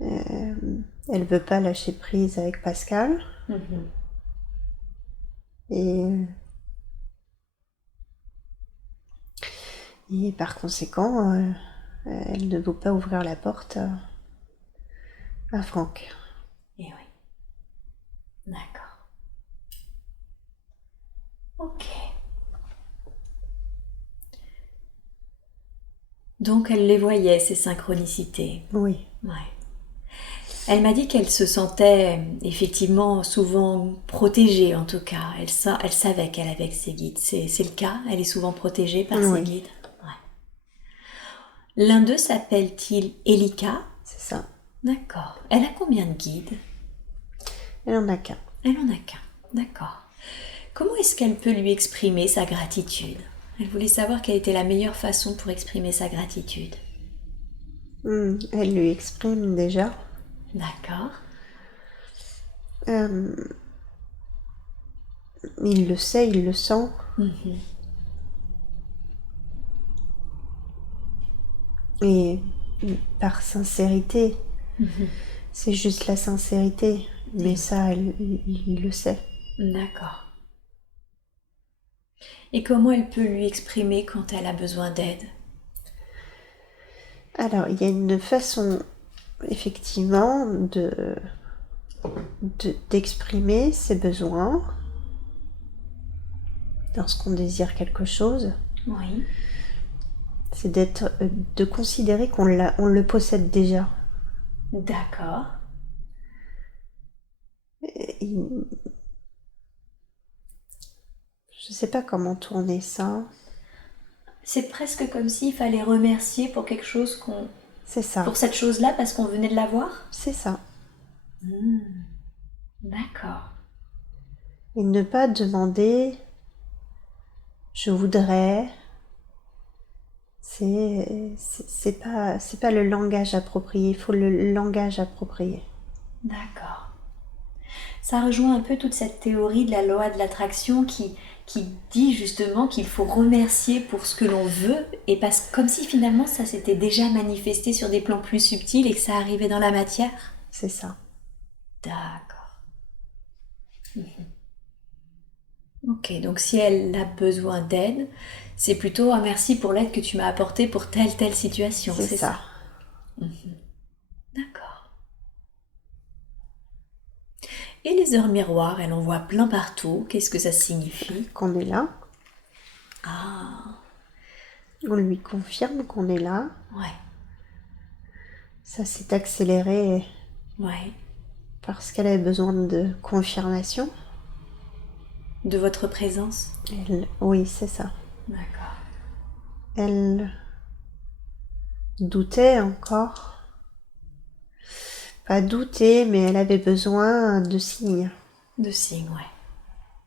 Elle veut pas lâcher prise avec Pascal. Et par conséquent, elle ne veut pas ouvrir la porte à Franck. Et oui. D'accord. Ok. Donc elle les voyait, ces synchronicités. Oui. Ouais. Elle m'a dit qu'elle se sentait effectivement souvent protégée, en tout cas. Elle savait qu'elle avait ses guides. C'est le cas? Elle est souvent protégée par ses guides? Ouais. L'un d'eux s'appelle-t-il Elika? C'est ça. D'accord. Elle a combien de guides? Elle en a qu'un. Elle en a qu'un. D'accord. Comment est-ce qu'elle peut lui exprimer sa gratitude? Elle voulait savoir quelle était la meilleure façon pour exprimer sa gratitude. Elle lui exprime déjà. D'accord. Il le sait, il le sent. Et par sincérité, c'est juste la sincérité, mais ça, il le sait. D'accord. Et comment elle peut lui exprimer quand elle a besoin d'aide? Alors, il y a une façon, effectivement, d'exprimer ses besoins lorsqu'on désire quelque chose. Oui. C'est de considérer qu'on le possède déjà. D'accord. Je sais pas comment tourner ça. C'est presque comme s'il fallait remercier pour quelque chose C'est ça. Pour cette chose-là parce qu'on venait de la voir? C'est ça. D'accord. Et ne pas demander je voudrais. C'est pas le langage approprié, il faut le langage approprié. D'accord. Ça rejoint un peu toute cette théorie de la loi de l'attraction qui dit justement qu'il faut remercier pour ce que l'on veut, et comme si finalement ça s'était déjà manifesté sur des plans plus subtils et que ça arrivait dans la matière. C'est ça. D'accord. Ok, donc si elle a besoin d'aide, c'est plutôt un merci pour l'aide que tu m'as apportée pour telle situation, c'est ça. D'accord. Et les heures miroirs, elle en voit plein partout. Qu'est-ce que ça signifie? Qu'on est là. Ah. On lui confirme qu'on est là. Ouais. Ça s'est accéléré. Ouais. Parce qu'elle avait besoin de confirmation. De votre présence? Oui, c'est ça. D'accord. Elle doutait encore. Pas douter, mais elle avait besoin de signes. De signes, ouais.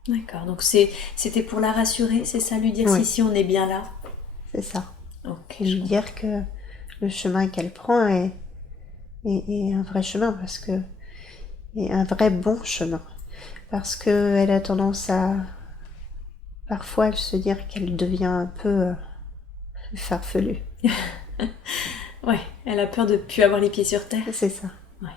D'accord. Donc c'était pour la rassurer, c'est ça, lui dire si on est bien là? C'est ça. Ok. Et lui dire que le chemin qu'elle prend est un vrai chemin, est un vrai bon chemin. Parce qu'elle a tendance à parfois se dire qu'elle devient un peu farfelue. Ouais, elle a peur de ne plus avoir les pieds sur terre. C'est ça. Ouais.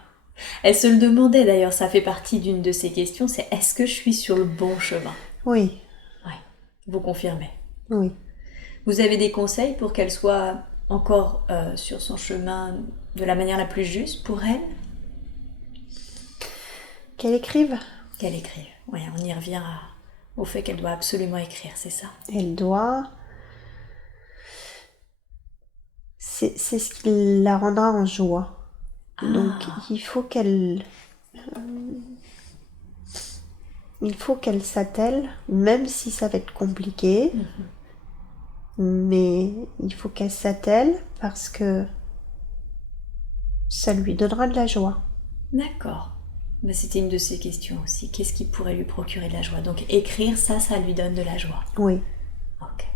Elle se le demandait d'ailleurs, ça fait partie d'une de ses questions, c'est est-ce que je suis sur le bon chemin? Oui. Ouais. Vous confirmez? Oui. Vous avez des conseils pour qu'elle soit encore sur son chemin de la manière la plus juste pour elle? Qu'elle écrive. Qu'elle écrive. Oui, on y revient au fait qu'elle doit absolument écrire, c'est ça? Elle doit. C'est ce qui la rendra en joie. Donc il faut qu'elle s'attelle, même si ça va être compliqué. Mais il faut qu'elle s'attelle parce que ça lui donnera de la joie. D'accord. Mais c'était une de ses questions aussi. Qu'est-ce qui pourrait lui procurer de la joie? Donc écrire, ça lui donne de la joie. Oui. Ok.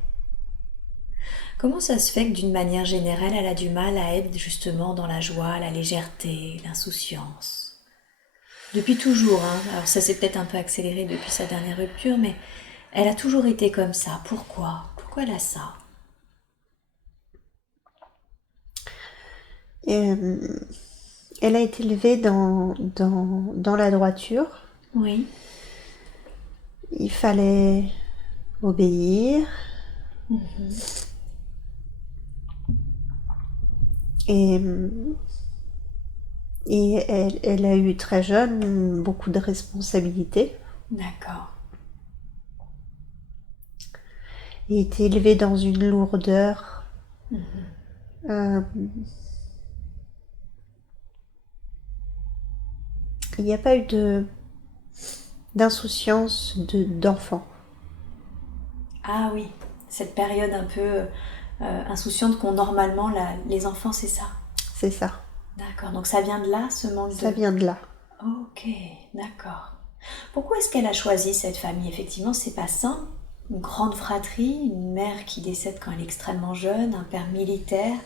Comment ça se fait que d'une manière générale, elle a du mal à être justement dans la joie, la légèreté, l'insouciance? Depuis toujours, hein. Alors ça s'est peut-être un peu accéléré depuis sa dernière rupture, mais elle a toujours été comme ça. Pourquoi? Pourquoi elle a ça? Elle a été élevée dans la droiture. Oui. Il fallait obéir. Et, elle a eu très jeune beaucoup de responsabilités. D'accord. Et était élevée dans une lourdeur. Il n'y a pas eu d'insouciance d'enfant. Ah oui, cette période un peu insouciante qu'ont normalement les enfants, c'est ça? C'est ça. D'accord, donc ça vient de là, ce manque Ça vient de là. Ok, d'accord. Pourquoi est-ce qu'elle a choisi cette famille? Effectivement, c'est pas sain. Une grande fratrie, une mère qui décède quand elle est extrêmement jeune, un père militaire,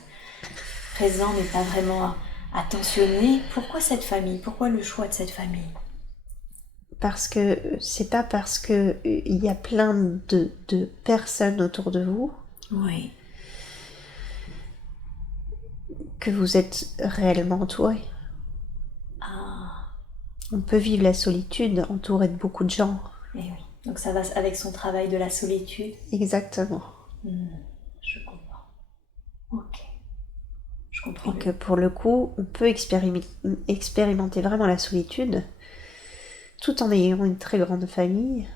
présent mais pas vraiment attentionné. Pourquoi cette famille? Pourquoi le choix de cette famille? Parce que c'est pas parce que il y a plein de personnes autour de vous Oui. que vous êtes réellement entouré. Ah, On peut vivre la solitude entouré de beaucoup de gens. et oui. Donc ça va avec son travail de la solitude. Exactement. Je comprends. Ok. Je comprends Et que mieux. pour le coup, on peut expérimenter vraiment la solitude tout en ayant une très grande famille.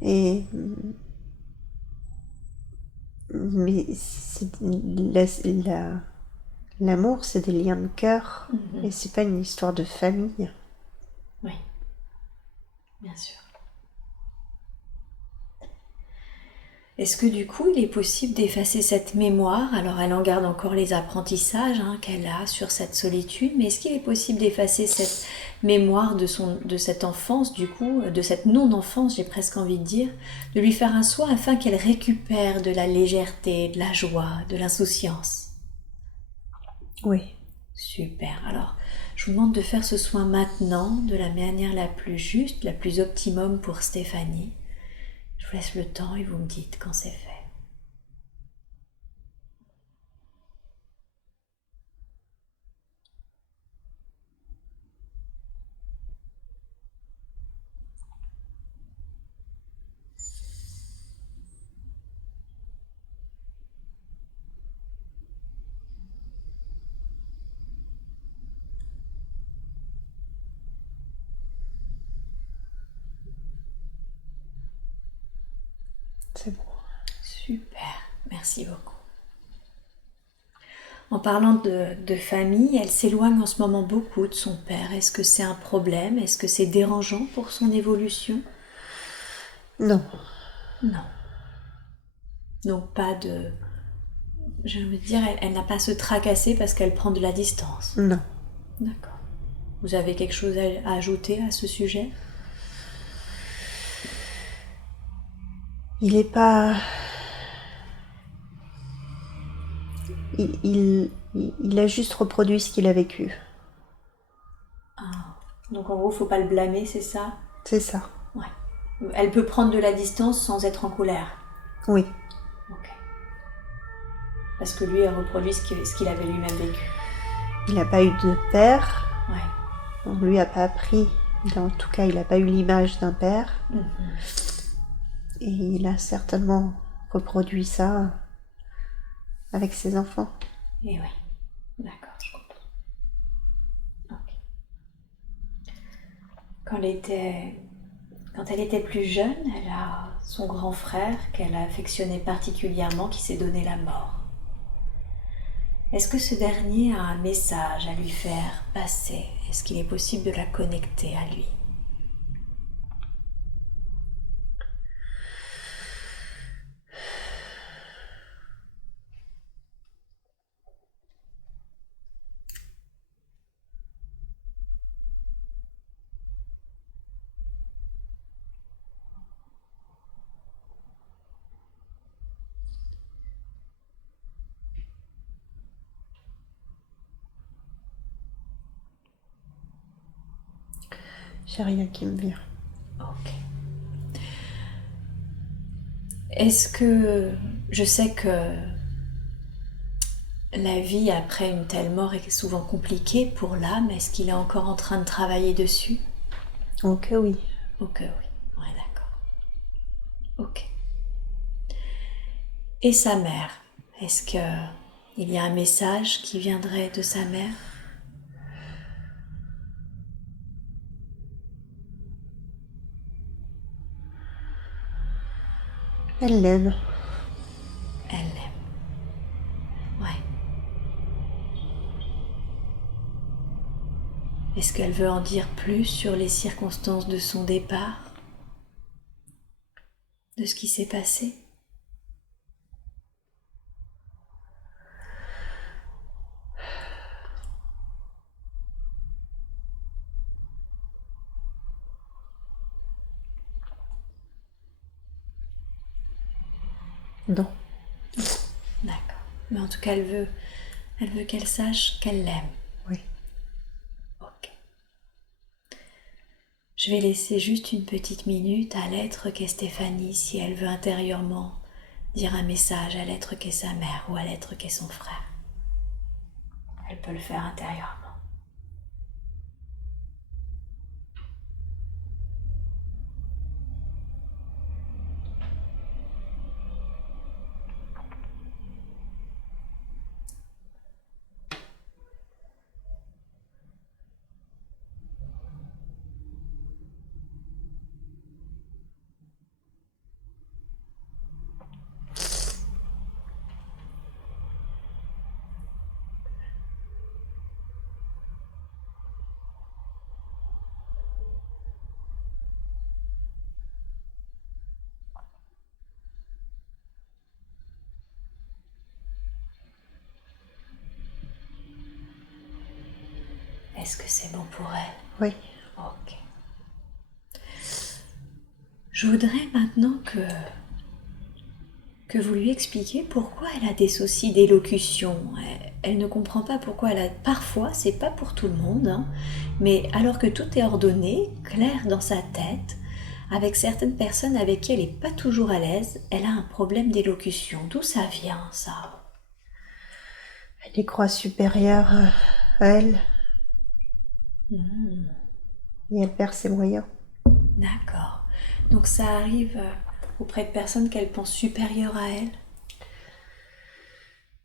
Et mais l'amour, c'est des liens de cœur et c'est pas une histoire de famille. Oui, bien sûr. Est-ce que du coup, il est possible d'effacer cette mémoire? Alors, elle en garde encore les apprentissages qu'elle a sur cette solitude, mais est-ce qu'il est possible d'effacer cette mémoire de cette enfance, du coup, de cette non-enfance, j'ai presque envie de dire, de lui faire un soin afin qu'elle récupère de la légèreté, de la joie, de l'insouciance? Oui. Super. Alors, je vous demande de faire ce soin maintenant, de la manière la plus juste, la plus optimum pour Stéphanie. Je vous laisse le temps et vous me dites quand c'est fait. C'est bon. Super, merci beaucoup. En parlant de famille, elle s'éloigne en ce moment beaucoup de son père. Est-ce que c'est un problème? Est-ce que c'est dérangeant pour son évolution? Non. Non. Donc pas de... Je veux dire, elle n'a pas à se tracasser parce qu'elle prend de la distance. Non. D'accord. Vous avez quelque chose à ajouter à ce sujet? Il est pas... Il a juste reproduit ce qu'il a vécu. Ah. Donc en gros, faut pas le blâmer, c'est ça? C'est ça. Ouais. Elle peut prendre de la distance sans être en colère. Oui. Ok. Parce que lui, elle reproduit ce qu'il avait lui-même vécu. Il n'a pas eu de père. Ouais. On lui a pas appris. En tout cas, il n'a pas eu l'image d'un père. Et il a certainement reproduit ça avec ses enfants. Et oui. D'accord, je comprends. Ok. Quand elle était plus jeune, elle a son grand frère qu'elle a affectionné particulièrement qui s'est donné la mort. Est-ce que ce dernier a un message à lui faire passer? Est-ce qu'il est possible de la connecter à lui? J'ai rien qui me vient. Ok. Est-ce que... Je sais que la vie après une telle mort est souvent compliquée pour l'âme. Est-ce qu'il est encore en train de travailler dessus? Ok, oui. Ok, oui. Ouais, d'accord. Ok. Et sa mère, est-ce que Il y a un message qui viendrait de sa mère. Elle l'aime. Elle l'aime. Ouais. Est-ce qu'elle veut en dire plus sur les circonstances de son départ? De ce qui s'est passé? Non. D'accord. Mais en tout cas, elle veut qu'elle sache qu'elle l'aime. Oui. Ok. Je vais laisser juste une petite minute à l'être qu'est Stéphanie si elle veut intérieurement dire un message à l'être qu'est sa mère ou à l'être qu'est son frère. Elle peut le faire intérieurement. Est-ce que c'est bon pour elle? Oui. Ok. Je voudrais maintenant que vous lui expliquiez pourquoi elle a des soucis d'élocution. Elle ne comprend pas pourquoi elle a... Parfois, c'est pas pour tout le monde, hein, mais alors que tout est ordonné, clair dans sa tête, avec certaines personnes avec qui elle n'est pas toujours à l'aise, elle a un problème d'élocution. D'où ça vient, ça? Elle y croit supérieure à elle. Et elle perd ses moyens. D'accord. Donc ça arrive auprès de personnes qu'elle pense supérieures à elle?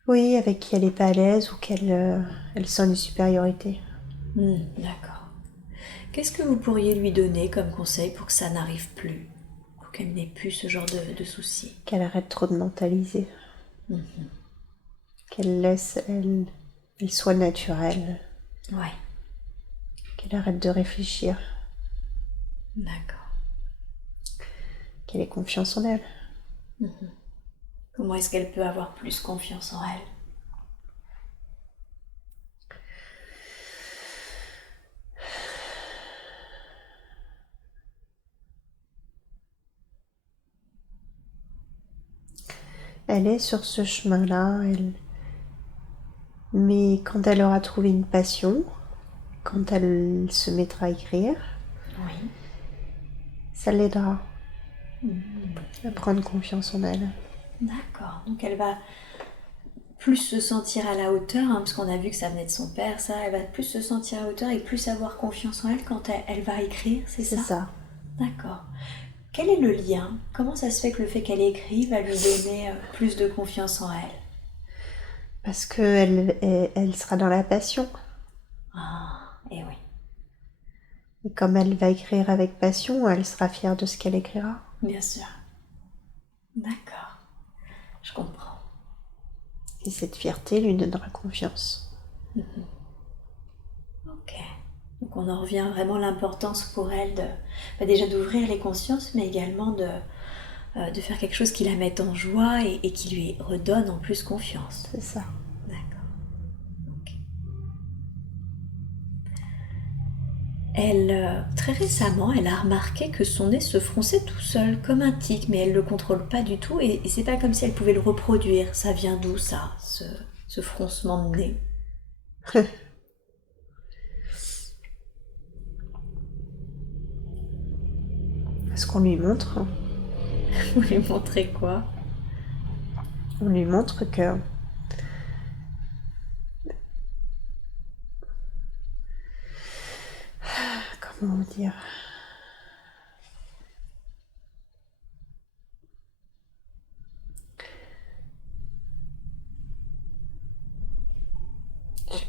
Oui, avec qui elle n'est pas à l'aise ou qu'elle elle sent une supériorité. D'accord. Qu'est-ce que vous pourriez lui donner comme conseil pour que ça n'arrive plus? Pour qu'elle n'ait plus ce genre de soucis? Qu'elle arrête trop de mentaliser. Qu'elle laisse, elle soit naturelle. Ouais. Qu'elle arrête de réfléchir. D'accord. Qu'elle ait confiance en elle. Comment est-ce qu'elle peut avoir plus confiance en elle? Elle est sur ce chemin-là, mais quand elle aura trouvé une passion, quand elle se mettra à écrire, Oui. ça l'aidera à prendre confiance en elle. D'accord. Donc elle va plus se sentir à la hauteur, parce qu'on a vu que ça venait de son père, ça. Elle va plus se sentir à la hauteur et plus avoir confiance en elle quand elle va écrire, c'est ça? C'est ça. D'accord. Quel est le lien? Comment ça se fait que le fait qu'elle écrive va lui donner plus de confiance en elle? Parce qu'elle sera dans la passion. Ah, et oui. Et comme elle va écrire avec passion, elle sera fière de ce qu'elle écrira. Bien sûr. D'accord. Je comprends. Et cette fierté lui donnera confiance. Ok. Donc on en revient vraiment à l'importance pour elle déjà d'ouvrir les consciences, mais également de faire quelque chose qui la mette en joie et qui lui redonne en plus confiance. C'est ça. D'accord. Ok. Elle, très récemment, elle a remarqué que son nez se fronçait tout seul, comme un tic, mais elle ne le contrôle pas du tout, et c'est pas comme si elle pouvait le reproduire. Ça vient d'où, ça, ce froncement de nez? Ce qu'on lui montre, Vous lui montrez quoi? on lui montre que comment vous dire,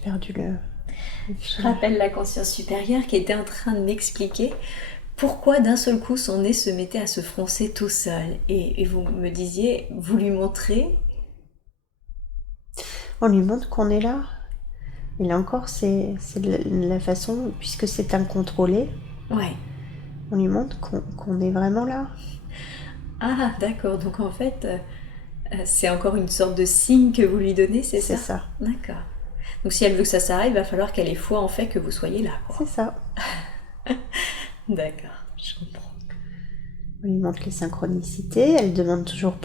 perdu le Je fil. rappelle la conscience supérieure qui était en train de m'expliquer pourquoi d'un seul coup son nez se mettait à se froncer tout seul. Et vous me disiez, vous lui montrez. On lui montre qu'on est là. Et là encore, c'est la façon, puisque c'est incontrôlé, Ouais. on lui montre qu'on est vraiment là. Ah, d'accord. Donc en fait, c'est encore une sorte de signe que vous lui donnez, c'est ça? C'est ça. D'accord. Donc si elle veut que ça s'arrête, il va falloir qu'elle ait foi en fait que vous soyez là, quoi. C'est ça. D'accord, je comprends. On lui montre les synchronicités. Elle demande toujours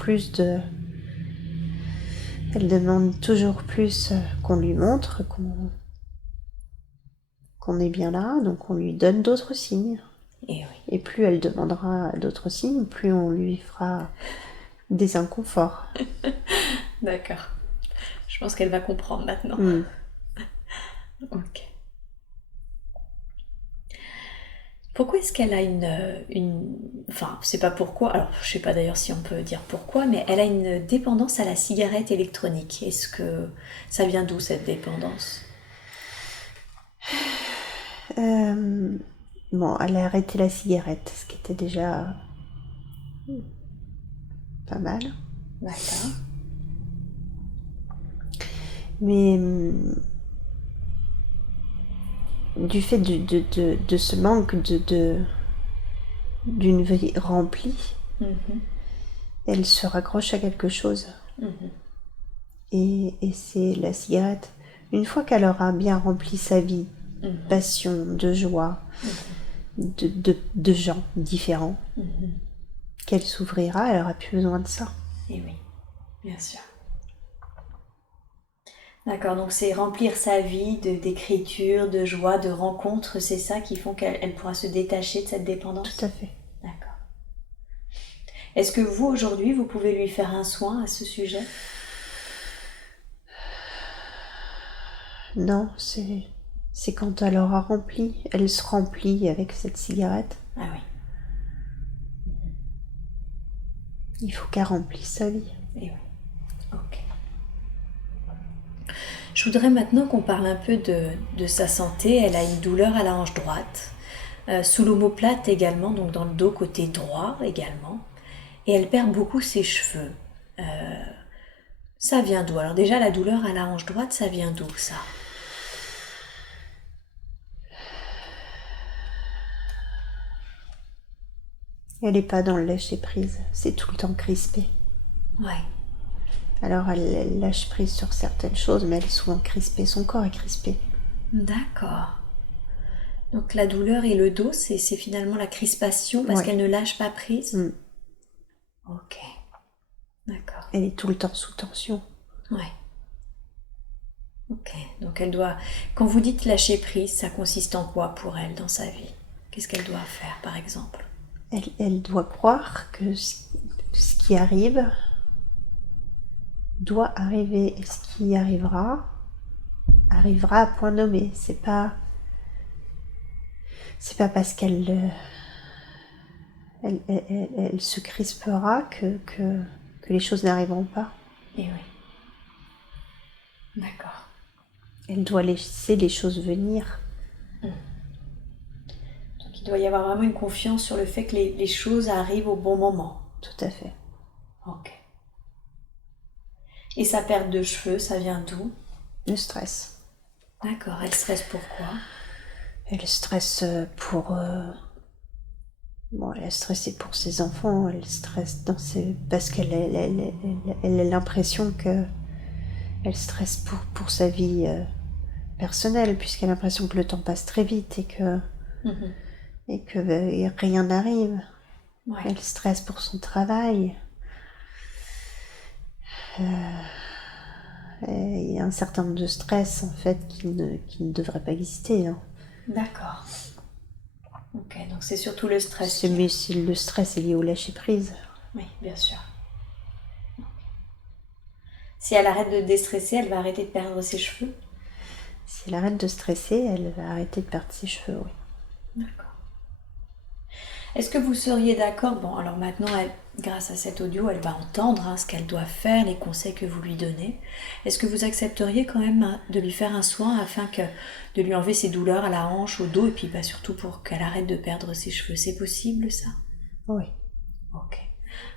plus qu'on lui montre qu'on est bien là. Donc on lui donne d'autres signes. Et oui. Et plus elle demandera d'autres signes, plus on lui fera des inconforts. D'accord. Je pense qu'elle va comprendre maintenant. Ok. Pourquoi est-ce qu'elle a Enfin, c'est pas pourquoi, alors je sais pas d'ailleurs si on peut dire pourquoi, mais elle a une dépendance à la cigarette électronique. Est-ce que ça vient d'où cette dépendance? Bon, elle a arrêté la cigarette, ce qui était déjà pas mal. D'accord. Mais du fait de ce manque d'une vie remplie, elle se raccroche à quelque chose. Et c'est la cigarette. Une fois qu'elle aura bien rempli sa vie, passion, de joie, de gens différents, qu'elle s'ouvrira, elle n'aura plus besoin de ça. Et oui, bien sûr. D'accord, donc c'est remplir sa vie d'écriture, de joie, de rencontres, c'est ça qui font qu'elle pourra se détacher de cette dépendance? Tout à fait. D'accord. Est-ce que vous, aujourd'hui, vous pouvez lui faire un soin à ce sujet? Non, c'est quand elle aura rempli, elle se remplit avec cette cigarette. Ah oui. Il faut qu'elle remplisse sa vie. Et oui. Ok. Je voudrais maintenant qu'on parle un peu de sa santé. Elle a une douleur à la hanche droite, sous l'omoplate également, donc dans le dos côté droit également. Et elle perd beaucoup ses cheveux. Ça vient d'où? Alors déjà, la douleur à la hanche droite, ça vient d'où ça? Elle n'est pas dans le lâcher-prise, c'est tout le temps crispé. Ouais. Alors elle lâche prise sur certaines choses, mais elle est souvent crispée, son corps est crispé. D'accord. Donc la douleur et le dos, c'est finalement la crispation parce qu'elle ne lâche pas prise? Ok. D'accord. Elle est tout le temps sous tension. Ouais. Ok. Donc elle doit... Quand vous dites lâcher prise, ça consiste en quoi pour elle dans sa vie? Qu'est-ce qu'elle doit faire par exemple? Elle doit croire que ce qui arrive doit arriver, et ce qui arrivera à point nommé. C'est pas parce qu'elle elle se crispera que les choses n'arriveront pas. Et oui. D'accord. Elle doit laisser les choses venir. Donc il doit y avoir vraiment une confiance sur le fait que les choses arrivent au bon moment. Tout à fait. Ok. Et sa perte de cheveux, ça vient d'où? Le stress. D'accord. Elle stresse pourquoi? Elle stresse pour... elle est stressée pour ses enfants, elle stresse parce qu'elle a l'impression que elle stresse pour sa vie personnelle, puisqu'elle a l'impression que le temps passe très vite et que rien n'arrive. Ouais. Elle stresse pour son travail. Il y a un certain nombre de stress en fait qui ne devrait pas exister. Hein. D'accord. Ok, donc c'est surtout le stress. Mais si le stress est lié au lâcher-prise. Oui, bien sûr. Si elle arrête de déstresser, elle va arrêter de perdre ses cheveux? Si elle arrête de stresser, elle va arrêter de perdre ses cheveux, oui. D'accord. Est-ce que vous seriez d'accord? Bon, alors maintenant, grâce à cet audio, elle va entendre ce qu'elle doit faire, les conseils que vous lui donnez. Est-ce que vous accepteriez quand même de lui faire un soin afin de lui enlever ses douleurs à la hanche, au dos, et puis surtout pour qu'elle arrête de perdre ses cheveux? C'est possible ça? Oui. Ok.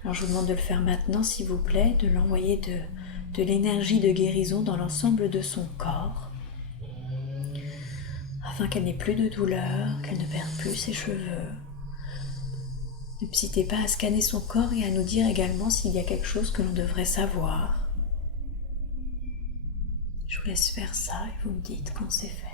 Alors je vous demande de le faire maintenant, s'il vous plaît, de l'envoyer de l'énergie de guérison dans l'ensemble de son corps, afin qu'elle n'ait plus de douleur, qu'elle ne perde plus ses cheveux. N'hésitez pas à scanner son corps et à nous dire également s'il y a quelque chose que l'on devrait savoir. Je vous laisse faire ça et vous me dites quand c'est fait.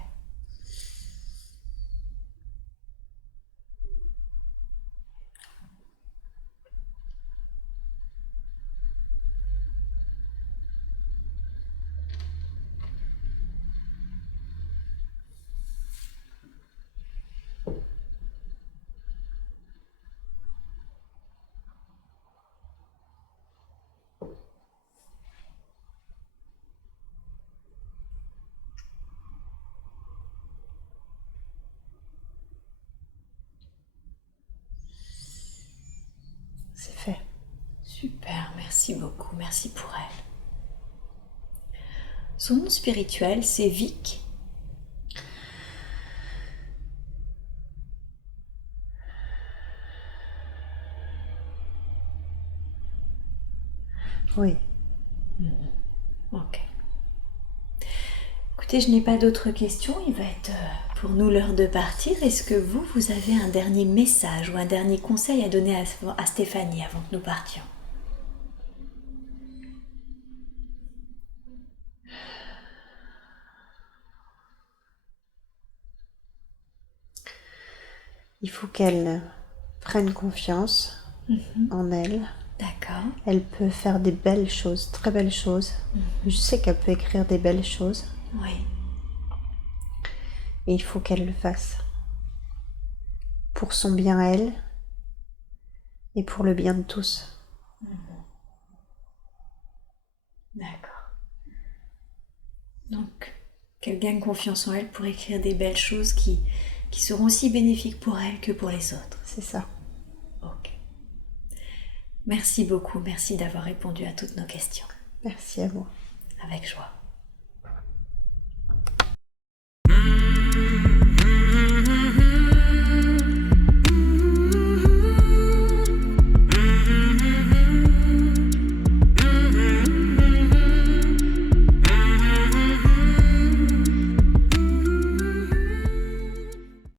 C'est fait. Super, merci beaucoup, merci pour elle. Son nom spirituel, c'est Vic. Oui. Ok. Écoutez, je n'ai pas d'autres questions, il va être pour nous l'heure de partir. Est-ce que vous avez un dernier message ou un dernier conseil à donner à Stéphanie avant que nous partions? Il faut qu'elle prenne confiance en elle. D'accord. Elle peut faire des belles choses, très belles choses. Je sais qu'elle peut écrire des belles choses. Oui. Et il faut qu'elle le fasse. Pour son bien à elle et pour le bien de tous. D'accord. Donc, qu'elle gagne confiance en elle pour écrire des belles choses qui seront aussi bénéfiques pour elle que pour les autres. C'est ça. Ok. Merci beaucoup, merci d'avoir répondu à toutes nos questions. Merci à vous. Avec joie.